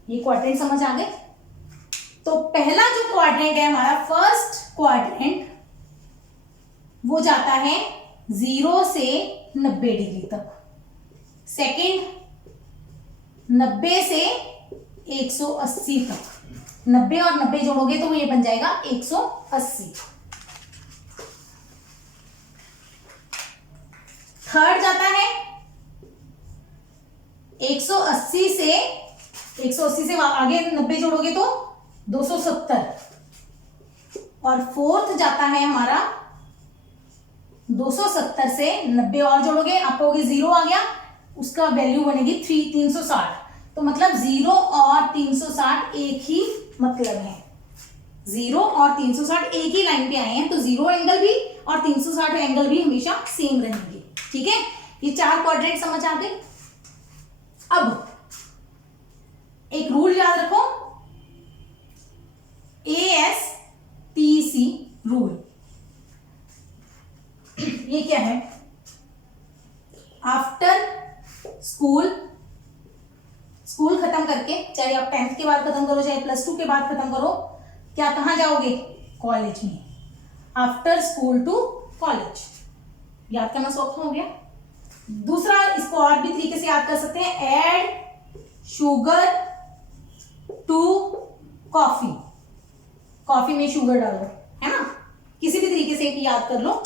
ये क्वाड्रेंट समझ आ गए। तो पहला जो क्वाड्रेंट है हमारा फर्स्ट क्वाड्रेंट, वो जाता है 0 से 90 डिग्री तक। सेकेंड 90 से 180 तक, 90 और 90 जोड़ोगे तो ये बन जाएगा 180। थर्ड जाता है 180 से आगे 90 जोड़ोगे तो 270, और फोर्थ जाता है हमारा 270 से 90 और जोड़ोगे, आप कहोगे 0 आ गया, उसका वैल्यू बनेगी 360। तो मतलब 0 और 360 एक ही मतलब है, 0 और 360 एक ही लाइन पे आए हैं, तो 0 एंगल भी और 360 एंगल भी हमेशा सेम रहेंगे, ठीक है। ये 4 क्वाड्रेंट समझ आ गए। अब एक रूल याद रखो, ASTC रूल। ये क्या है, आफ्टर स्कूल खत्म करके, चाहे आप 10th के बाद खत्म करो चाहे +2 के बाद खत्म करो, क्या कहां जाओगे, कॉलेज में। आफ्टर स्कूल टू कॉलेज, याद करना सौखा हो गया। दूसरा, इसको और भी तरीके से याद कर सकते हैं, add sugar to coffee. Coffee में शुगर डालो, है ना, किसी भी तरीके से याद कर लो।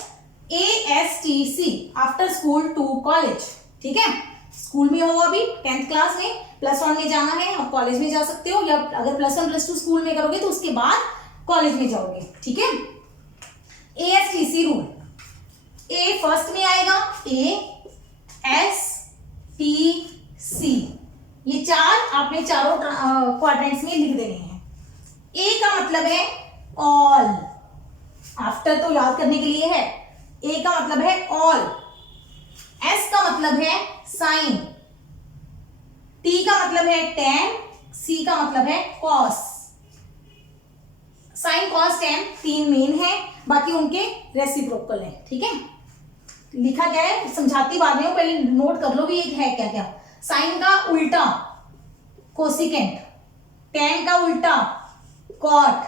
ASTC, after school to college, ठीक है। स्कूल में हो अभी 10th क्लास में, +1 में जाना है, आप कॉलेज में जा सकते हो, या अगर +1 +2 स्कूल में करोगे तो उसके बाद कॉलेज में जाओगे, ठीक है। ASTC रूल, A फर्स्ट में आएगा, ASTC, ये 4 आपने चारों क्वाड्रेंट्स में लिख देने हैं। A का मतलब है ऑल, आफ्टर तो याद करने के लिए है, A का मतलब है ऑल, S का मतलब है साइन, T का मतलब है tan, C का मतलब है cos। Sine cos tan 3 main है, बाकी उनके रेसिप्रोकल है, ठीक है। लिखा क्या है समझाती बाद में, पहले नोट कर लो भी एक है क्या क्या। साइन का उल्टा कोसिकेंट, टेन का उल्टा कॉट,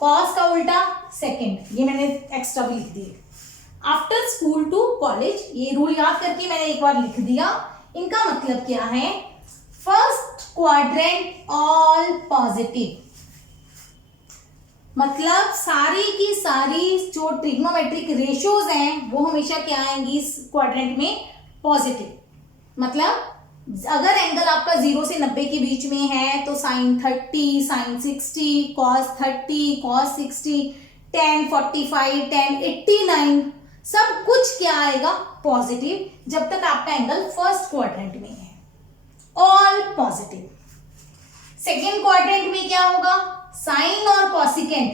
कॉस का उल्टा सेकेंड, ये मैंने एक्स्ट्रा भी लिख दिए। आफ्टर स्कूल टू कॉलेज, ये रूल याद करके मैंने एक बार लिख दिया। इनका मतलब क्या है, फर्स्ट क्वाड्रेंट ऑल पॉजिटिव, मतलब सारी की सारी जो ट्रिग्नोमेट्रिक रेशियोज हैं वो हमेशा क्या आएंगी इस क्वाड्रेंट में, पॉजिटिव। मतलब अगर एंगल आपका 0 से 90 के बीच में है तो sine 30, sine 60, cos 30, cos 60, tan 45, tan 89, सब कुछ क्या आएगा? पॉजिटिव, जब तक आपका एंगल फर्स्ट क्वाड्रेंट में है, ऑल पॉजिटिव। सेकेंड क्वाड्रेंट में क्या होगा? साइन और कॉसिकेंट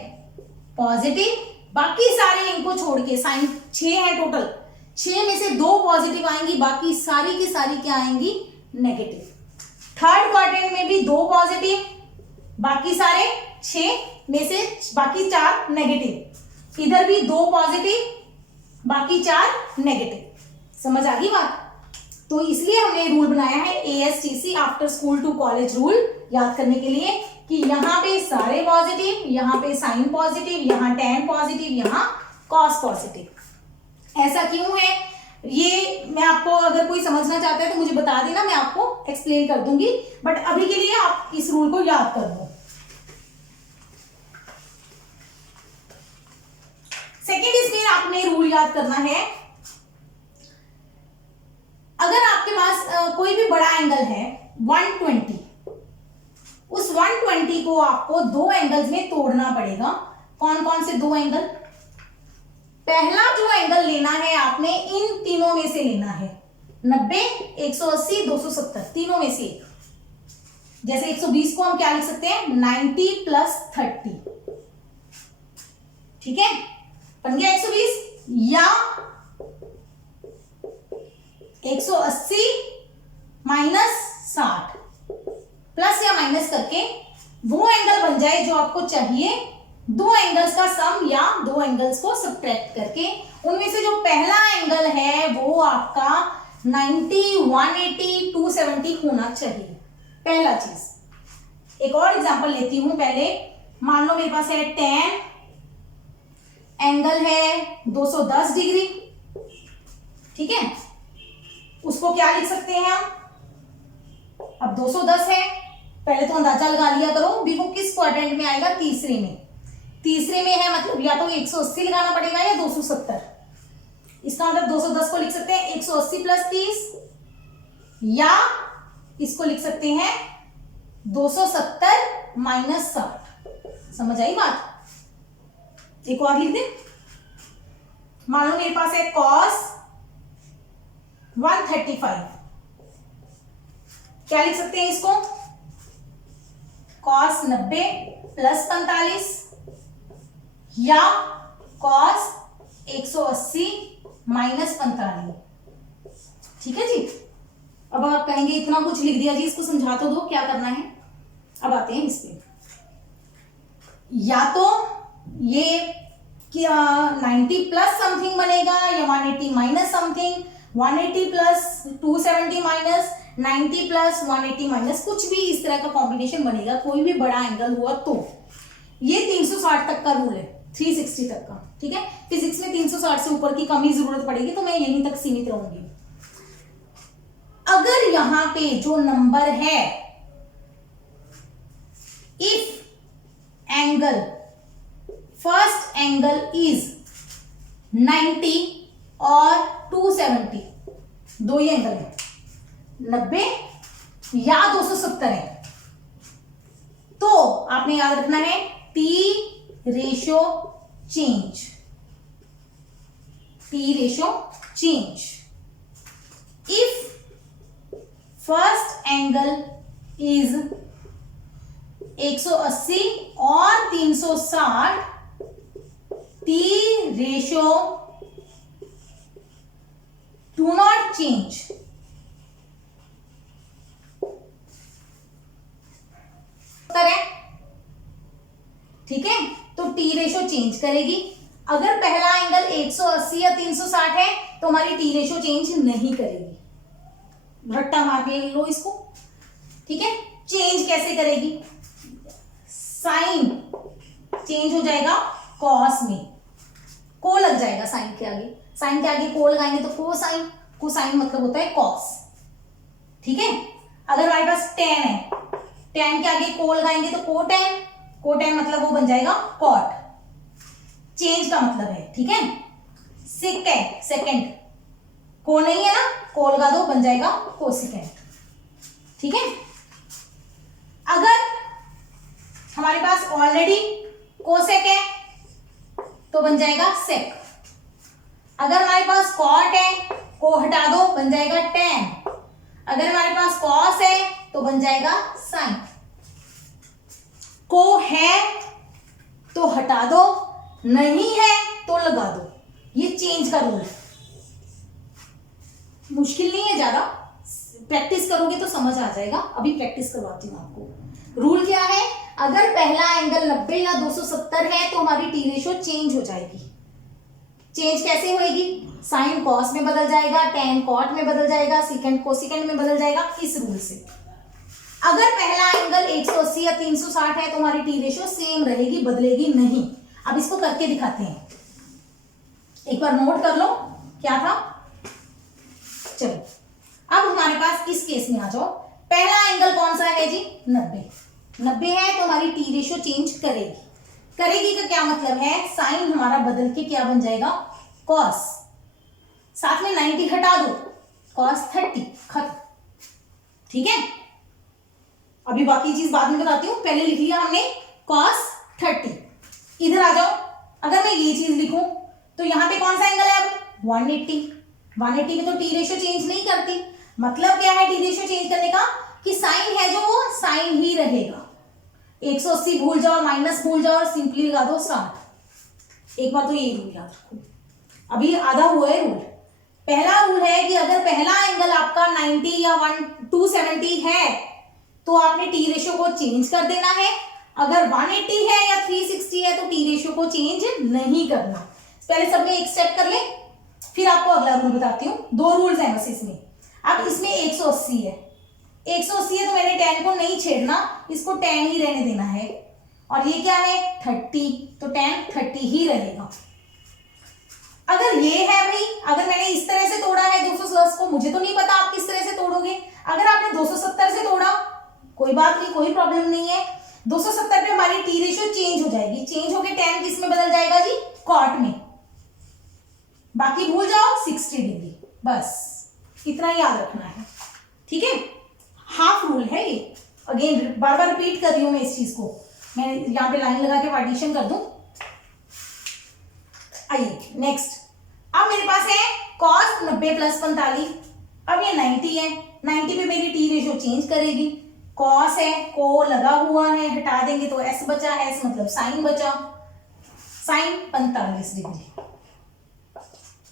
पॉजिटिव, बाकी सारे इनको छोड़ के, साइन 6 है टोटल, 6 में से 2 पॉजिटिव आएंगी, बाकी सारी की सारी क्या आएंगी? नेगेटिव। थर्ड क्वाड्रेंट में भी 2 पॉजिटिव, बाकी सारे 6 में से बाकी 4 नेगेटिव, इधर भी 2 पॉजिटिव, बाकी 4 नेगेटिव। समझ आ गई बात? तो इसलिए हमने रूल बनाया है ASTC, after school to college rule, याद करने के लिए कि यहाँ पे सारे पॉजिटिव, यहाँ पे साइन पॉजिटिव, यहाँ tan पॉजिटिव, यहाँ कॉस पॉजिटिव। ऐसा क्यों है ये मैं आपको, अगर कोई समझना चाहता है तो मुझे बता देना, मैं आपको एक्सप्लेन कर दूंगी, बट अभी के लिए आप इस रूल को याद कर लो। सेकेंड, इसमें आपने रूल याद करना है, अगर आपके पास कोई भी बड़ा एंगल है 120, उस 120 को आपको 2 एंगल्स में तोड़ना पड़ेगा। कौन कौन से 2 एंगल? पहला जो एंगल लेना है आपने इन तीनों में से लेना है, 90, 180, 270, तीनों में से एक। जैसे 120 को हम क्या लिख सकते हैं? 90 + 30, ठीक है, बन गया 120, या 180 - 60, प्लस या माइनस करके वो एंगल बन जाए जो आपको चाहिए, 2 एंगल्स का सम या 2 एंगल्स को सब्ट्रैक्ट करके, उनमें से जो पहला एंगल है वो आपका 90, 180, 270 होना चाहिए, पहला चीज। एक और एग्जांपल लेती हूं पहले, मान लो मेरे पास है tan, एंगल है 210 डिग्री, ठीक है, उसको क्या लिख सकते हैं हम? अब 210 है, पहले तो अंदाजा लगा लिया करो भी वो किस क्वाड्रेंट में आएगा, तीसरे में। तीसरे में है मतलब या तो 180 लगाना पड़ेगा या 270। इसका मतलब 210 को लिख सकते हैं 180 + 30, या इसको लिख सकते हैं 270 - 60। समझ आई बात? एक और लिख दे, मान लो मेरे पास है cos 135, क्या लिख सकते हैं इसको? cos 90 + 45, या cos 180 - 45, ठीक है जी। अब आप कहेंगे इतना कुछ लिख दिया जी, इसको समझा तो दो क्या करना है। अब आते हैं इस पे, या तो ये क्या 90 + समथिंग बनेगा, या 180 - समथिंग, 180 + 270 - 90 + 180 - कुछ भी इस तरह का कॉम्बिनेशन बनेगा, कोई भी बड़ा एंगल हुआ तो। ये 360 तक का रूल है, 360 तक का, ठीक है। फिजिक्स में 360 से ऊपर की कम ही जरूरत पड़ेगी, तो मैं यहीं तक सीमित रहूंगी। अगर यहां पे जो नंबर है, if angle, first angle is 90 और 270, दो ही एंगल है, 90 या 270 है, तो आपने याद रखना है T ratio change, T ratio change. If first angle is 180 और 360, T ratio do not change. ठीक है, तो टी रेशो चेंज करेगी। अगर पहला एंगल 180 या 360 है तो हमारी टी रेशो चेंज नहीं करेगी। रट्टा मार के लो इसको, ठीक है। चेंज कैसे करेगी? साइन चेंज हो जाएगा कॉस में, को लग जाएगा साइन के आगे, साइन के आगे को लगाएंगे तो कोसाइन, कोसाइन मतलब होता है कॉस, ठीक है। अगर हमारे पास टेन है, टेन के आगे को लगाएंगे तो कोटेन, कोटेन मतलब वो बन जाएगा कॉट, चेंज का मतलब है, ठीक है। सेकेंड, सेकेंड को नहीं है ना, को लगा दो बन जाएगा कोसिकेंट, ठीक है। अगर हमारे पास ऑलरेडी कोसेक है तो बन जाएगा सेक। अगर हमारे पास कॉट है, को हटा दो, बन जाएगा टेन। अगर हमारे पास कॉस है तो बन जाएगा साइन। को है तो हटा दो, नहीं है तो लगा दो। ये चेंज का रूल है, मुश्किल नहीं है ज्यादा, प्रैक्टिस करोगे तो समझ आ जाएगा। अभी प्रैक्टिस करवाती हूँ आपको। रूल क्या है, अगर पहला एंगल 90 या 270 है तो हमारी टी रेशो चेंज हो जाएगी। चेंज कैसे होएगी, साइन कॉस में बदल जाएगा, टेन कॉट में बदल जाएगा, सेकंड कोसेकेंड में बदल जाएगा, इस रूल से। अगर पहला एंगल 180 या 360 है तो हमारी टी रेशो सेम रहेगी, बदलेगी नहीं। अब इसको करके दिखाते हैं, एक बार नोट कर लो क्या था। चलो अब हमारे पास इस केस में आ जाओ। पहला एंगल कौन सा है जी, 90 है तो हमारी टी रेशो चेंज करेगी। करेगी का क्या मतलब है, साइन हमारा बदल के क्या बन जाएगा, कॉस, साथ में 90 हटा दो, कॉस 30, खत्म। ठीक है, अभी बाकी चीज बाद में बताती हूँ, पहले लिख लिया हमने कॉस 30। इधर आ जाओ, अगर मैं ये चीज लिखूं तो यहाँ पे कौन सा एंगल है, अब 180 में तो टी रेशो चेंज नहीं करती। मतलब क्या है टी रेशो चेंज करने का, कि साइन है जो वो साइन ही रहेगा। 180 भूल जाओ, माइनस भूल जाओ और सिंपली लगा दो स्टार। एक बार तो ये रूल याद रखो, अभी आधा हुआ है रूल। पहला रूल है कि अगर पहला एंगल आपका 90 या 270 है तो आपने टी रेशो को चेंज कर देना है। अगर 180 है या 360 है तो टी रेशो को चेंज नहीं करना। पहले सब में एक स्टेप कर ले, फिर आपको अगला रूल बताती हूँ। दो रूल्स हैं बस इसमें। अब इसमें 180 है, 180 है तो मैंने 10 को नहीं छेड़ना, इसको 10 ही रहने देना है। और ये क्या है 30, तो 10 30 ही रहेगा। अगर ये है भाई, अगर मैंने इस तरह से तोड़ा है 210 को, मुझे तो नहीं पता आप किस तरह से तोड़ोगे। अगर आपने 270 से तोड़ा कोई बात नहीं, कोई प्रॉब्लम नहीं है। 270 पे हमारी टी रेशियो चेंज हो जाएगी, चेंज होके 10 किस में बदल जाएगा जी, कॉट में। बाकी भूल जाओ 60 डिग्री, बस इतना याद रखना है। ठीक है, हाफ रूल है ये। अगेन बार बार रिपीट कर रही हूं मैं इस चीज को, मैं यहां पे लाइन लगा के पार्टीशन कर दूं। आइए नेक्स्ट, अब मेरे पास है cos 90 प्लस 45। अब ये 90 है, 90 पे मेरी टी रेशियो चेंज करेगी। cos है, को लगा हुआ है, हटा देंगे तो s बचा, s मतलब साइन बचा, साइन 45 डिग्री।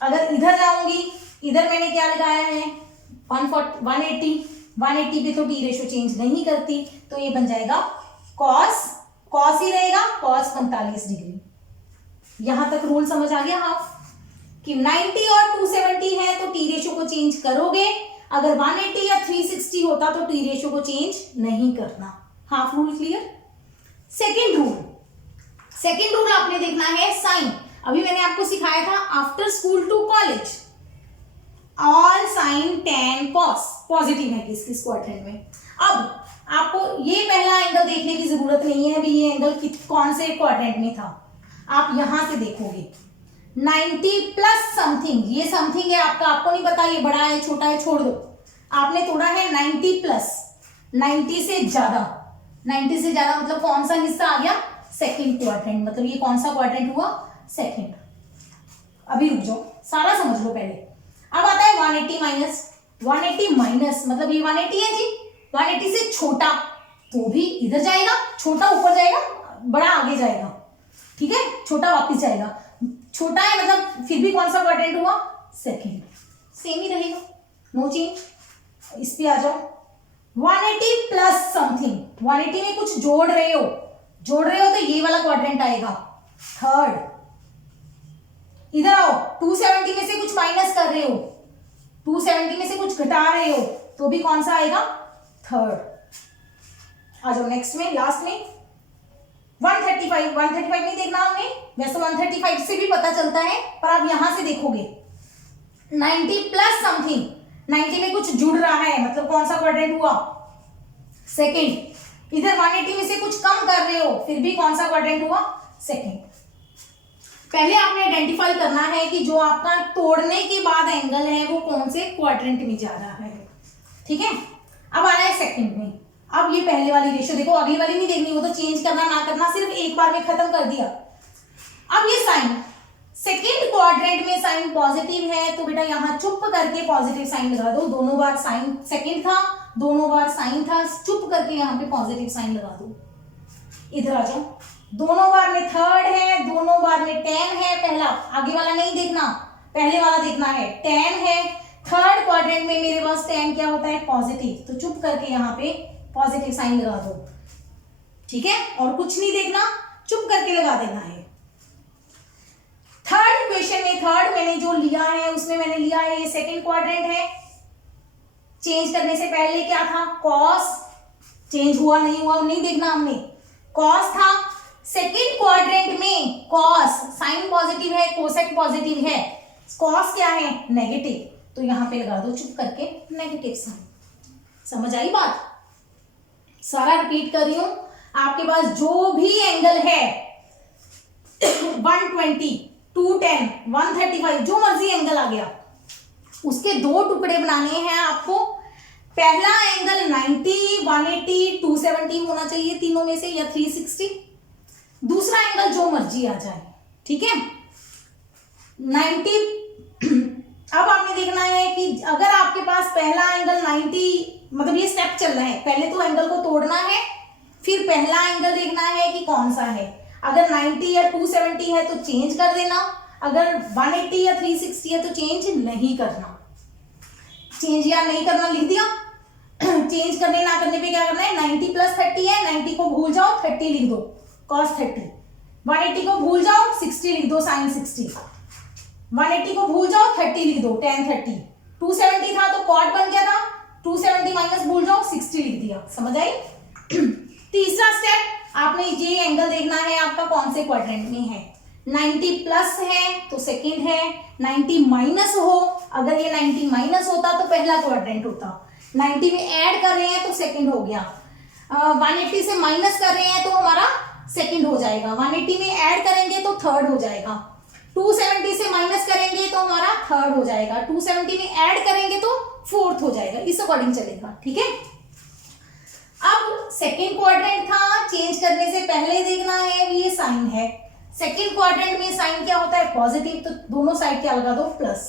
अगर इधर जाऊंगी, इधर मैंने क्या लगाया है 180 पे तो टी रेशियो चेंज नहीं करती, तो ये बन जाएगा cos ही रहेगा, cos 45 डिग्री। यहां तक रूल समझ आ गया हाफ, कि 90 और 270 है तो टी रेशियो को चेंज करोगे। अगर 180 या 360 होता तो टी रेशियो को चेंज नहीं करना। Half rule clear. Second rule आपने देखना है साइन। अभी मैंने आपको सिखाया था after school to college all sine tan cos, positive है किस क्वाड्रेंट में। अब आपको ये पहला एंगल देखने की जरूरत नहीं है, अभी ये एंगल कौन से क्वाड्रेंट में था। आप यहां से देखोगे 90 प्लस समथिंग, ये समथिंग है आपका, आपको नहीं पता ये बड़ा है छोटा है, छोड़ दो। आपने तोड़ा है 90 प्लस, 90 से ज्यादा, 90 से ज्यादा मतलब कौन सा हिस्सा आ गया, सेकंड क्वाड्रेंट। मतलब ये कौन सा क्वाड्रेंट हुआ, सेकंड। अभी रुक जाओ, सारा समझ लो पहले। अब आता है 180 माइनस, 180 माइनस मतलब ये 180 है जी, 180 से छोटा तो भी इधर जाएगा, छोटा ऊपर जाएगा, बड़ा आगे जाएगा। ठीक है, छोटा वापस जाएगा, छोटा है मतलब फिर भी कौन सा क्वाड्रेंट हुआ, सेकंड, सेम ही रहेगा, नो चेंज। इस पे आ जाओ 180 प्लस समथिंग, 180 में कुछ जोड़ रहे हो तो ये वाला क्वाड्रेंट आएगा, थर्ड। इधर आओ 270 में से कुछ माइनस कर रहे हो, 270 में से कुछ घटा रहे हो तो भी कौन सा आएगा, थर्ड। आ जाओ नेक्स्ट में, लास्ट में 135 नहीं देखना हमने, वैसे 135 से भी पता चलता है, पर आप यहां से देखोगे 90 प्लस समथिंग, 90 में कुछ जुड़ रहा है मतलब कौन सा क्वाड्रेंट हुआ, सेकंड। इधर 180 में से कुछ कम कर रहे हो फिर भी कौन सा क्वाड्रेंट हुआ, सेकंड। पहले आपने आइडेंटिफाई करना है कि जो आपका तोड़ने के बाद एंगल है वो कौन से क्वाड्रेंट में जा रहा है। ठीक है, अब आना है सेकंड में। अब ये पहले वाली रेशियो देखो, अगली वाली नहीं देखनी, वो तो चेंज करना ना करना, सिर्फ एक बार में खत्म कर दिया। अब ये साइन सेकेंड क्वाड्रेंट में साइन पॉजिटिव है तो बेटा यहां चुप करके पॉजिटिव साइन लगा दो। दोनों बार साइन सेकेंड था, दोनों बार साइन था, चुप करके यहां पे पॉजिटिव साइन लगा दो। इधर आ जाओ, दोनों बार में थर्ड है, दोनों बार में टेन है। पहला आगे वाला नहीं देखना, पहले वाला देखना है। टेन है, थर्ड क्वाड्रेंट में मेरे पास टेन क्या होता है, पॉजिटिव, तो चुप करके यहाँ पे पॉजिटिव साइन लगा दो। ठीक है, और कुछ नहीं देखना, चुप करके लगा देना है। थर्ड क्वेश्चन में थर्ड मैंने जो लिया है उसमें मैंने लिया है ये सेकंड क्वाड्रेंट है। चेंज करने से पहले क्या था, कॉस, चेंज हुआ नहीं हुआ नहीं देखना हमने, कॉस था। सेकंड क्वाड्रेंट में कॉस साइन पॉजिटिव है, कोसेक पॉजिटिव है, कॉस क्या है, नेगेटिव, तो यहां पे लगा दो चुप करके नेगेटिव साइन। समझ आई बात? सारा रिपीट कर रही हूं, आपके पास जो भी एंगल है 120, 210, 135 जो मर्जी एंगल आ गया, उसके दो टुकड़े बनाने हैं आपको। पहला एंगल 90, 180, 270 होना चाहिए तीनों में से, या 360। दूसरा एंगल जो मर्जी आ जाए, ठीक है। 90 अब आपने देखना है कि अगर आपके पास पहला एंगल 90, मतलब ये स्टेप चल रहा है, पहले तो एंगल को तोड़ना है, फिर पहला एंगल देखना है कि कौन सा है। अगर 90 या 270 है तो चेंज कर देना, अगर 180 या 360 है तो चेंज नहीं करना। चेंज या नहीं करना लिख दिया। चेंज करने ना करने पे क्या करना है, 90 प्लस 30 है, 90 को भूल जाओ 30 लिख दो cos 30, 180 को भूल जाओ 60 लिख दो sin 60, 180 को भूल जाओ 30 लिख दो tan 30, 270 था तो cot बन गया था, 270 माइनस भूल जाओ 60 लिख दिया। समझ आई? तीसरा स्टेप आपने ये एंगल देखना है आपका कौन से क्वाड्रेंट में है। 90 प्लस है तो सेकंड है, 90 माइनस हो, अगर ये 90 माइनस होता तो पहला क्वाड्रेंट होता, 90 में ऐड कर रहे हैं तो सेकंड हो गया, 180 से माइनस कर रहे हैं तो हमारा सेकंड हो जाएगा, 180 में ऐड करेंगे तो थर्ड हो जाएगा, 270 से माइनस करेंगे तो हमारा थर्ड हो जाएगा, 270 में ऐड करेंगे तो फोर्थ हो जाएगा, इस अकॉर्डिंग चलेगा। ठीक है, अब सेकेंड क्वाड्रेंट था, चेंज करने से पहले देखना है ये साइन है। सेकेंड क्वाड्रेंट में साइन क्या होता है, पॉजिटिव, तो दोनों साइड क्या लगा दो प्लस।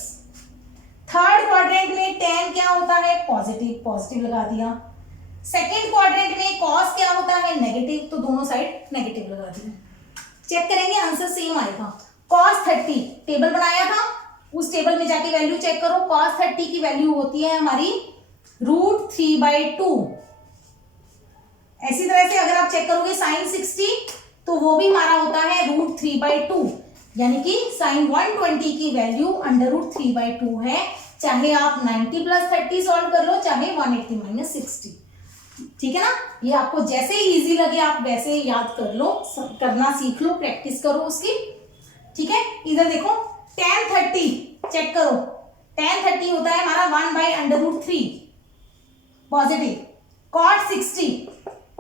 थर्ड क्वाड्रेंट में tan क्या होता है, पॉजिटिव, पॉजिटिव लगा दिया। सेकेंड क्वाड्रेंट में cos क्या होता है, नेगेटिव, तो दोनों साइड नेगेटिव लगा दिया। चेक करेंगे आंसर सेम आएगा। cos 30 टेबल बनाया था, उस टेबल में जाके वैल्यू चेक करो। cos 30 की वैल्यू होती है हमारी √3/2। ऐसी तरह से अगर आप चेक करोगे sin 60 तो वो भी हमारा होता है √3/2, यानी कि sin 120 की वैल्यू √3/2 है। चाहे आप 90 प्लस 30 सॉल्व कर लो, चाहे 180 माइनस 60। ठीक है ना, ये आपको जैसे इजी लगे आप वैसे याद कर लो, करना सीख लो, प्रैक्टिस करो उसकी। ठीक है, इधर देखो tan 30 चेक करो, tan 30 होता है हमारा 1/√3 पॉजिटिव, cot 60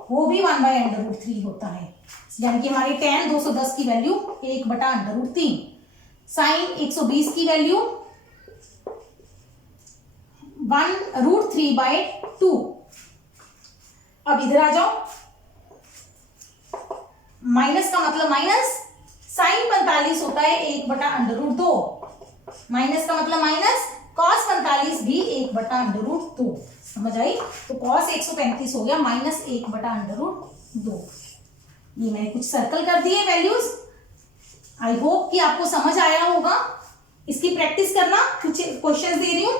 वो भी 1/√3 होता है, यानी कि हमारी tan 210 की वैल्यू 1/√3, sin 120 की वैल्यू 1√3/2। अब इधर आ जाओ, माइनस का मतलब माइनस, sin 45 होता है 1/√2, माइनस का मतलब माइनस, cos 45 भी 1/√2। समझ आई? तो cos 135 हो गया माइनस 1/√2। ये मैंने कुछ सर्कल कर दिए वैल्यूज। आई होप कि आपको समझ आया होगा। इसकी प्रैक्टिस करना, कुछ क्वेश्चंस दे रही हूं।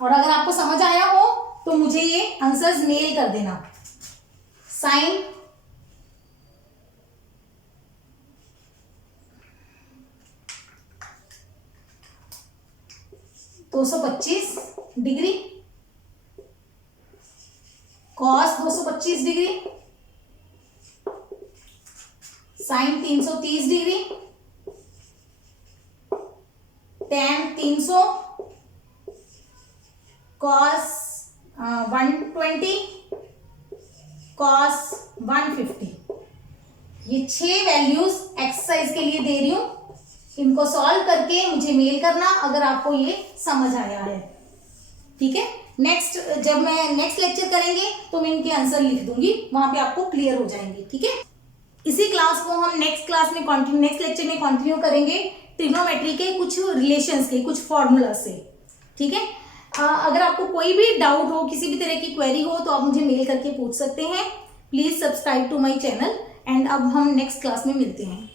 और अगर आपको समझ आया हो तो मुझे ये आंसर्स मेल कर देना। Sine 225 degree, cos 225 degree, sine 330 degree, tan 300, cos 120, cos 150। ये 6 वैल्यूज एक्सरसाइज के लिए दे रही हूं। इनको सॉल्व करके मुझे मेल करना अगर आपको ये समझ आया है, ठीक है। नेक्स्ट जब मैं नेक्स्ट लेक्चर करेंगे तो मैं इनके आंसर लिख दूंगी, वहां पे आपको क्लियर हो जाएंगे, ठीक है। इसी क्लास को हम नेक्स्ट क्लास में कंटिन्यू, नेक्स्ट लेक्चर में कंटिन्यू करेंगे ट्रिग्नोमेट्री के कुछ रिलेशंस के, कुछ फॉर्मूला से, ठीक है। अगर आपको कोई भी डाउट हो, किसी भी तरह की क्वेरी हो, तो आप मुझे मेल करके पूछ सकते हैं। Please subscribe to my channel and अब हम नेक्स्ट क्लास में मिलते हैं।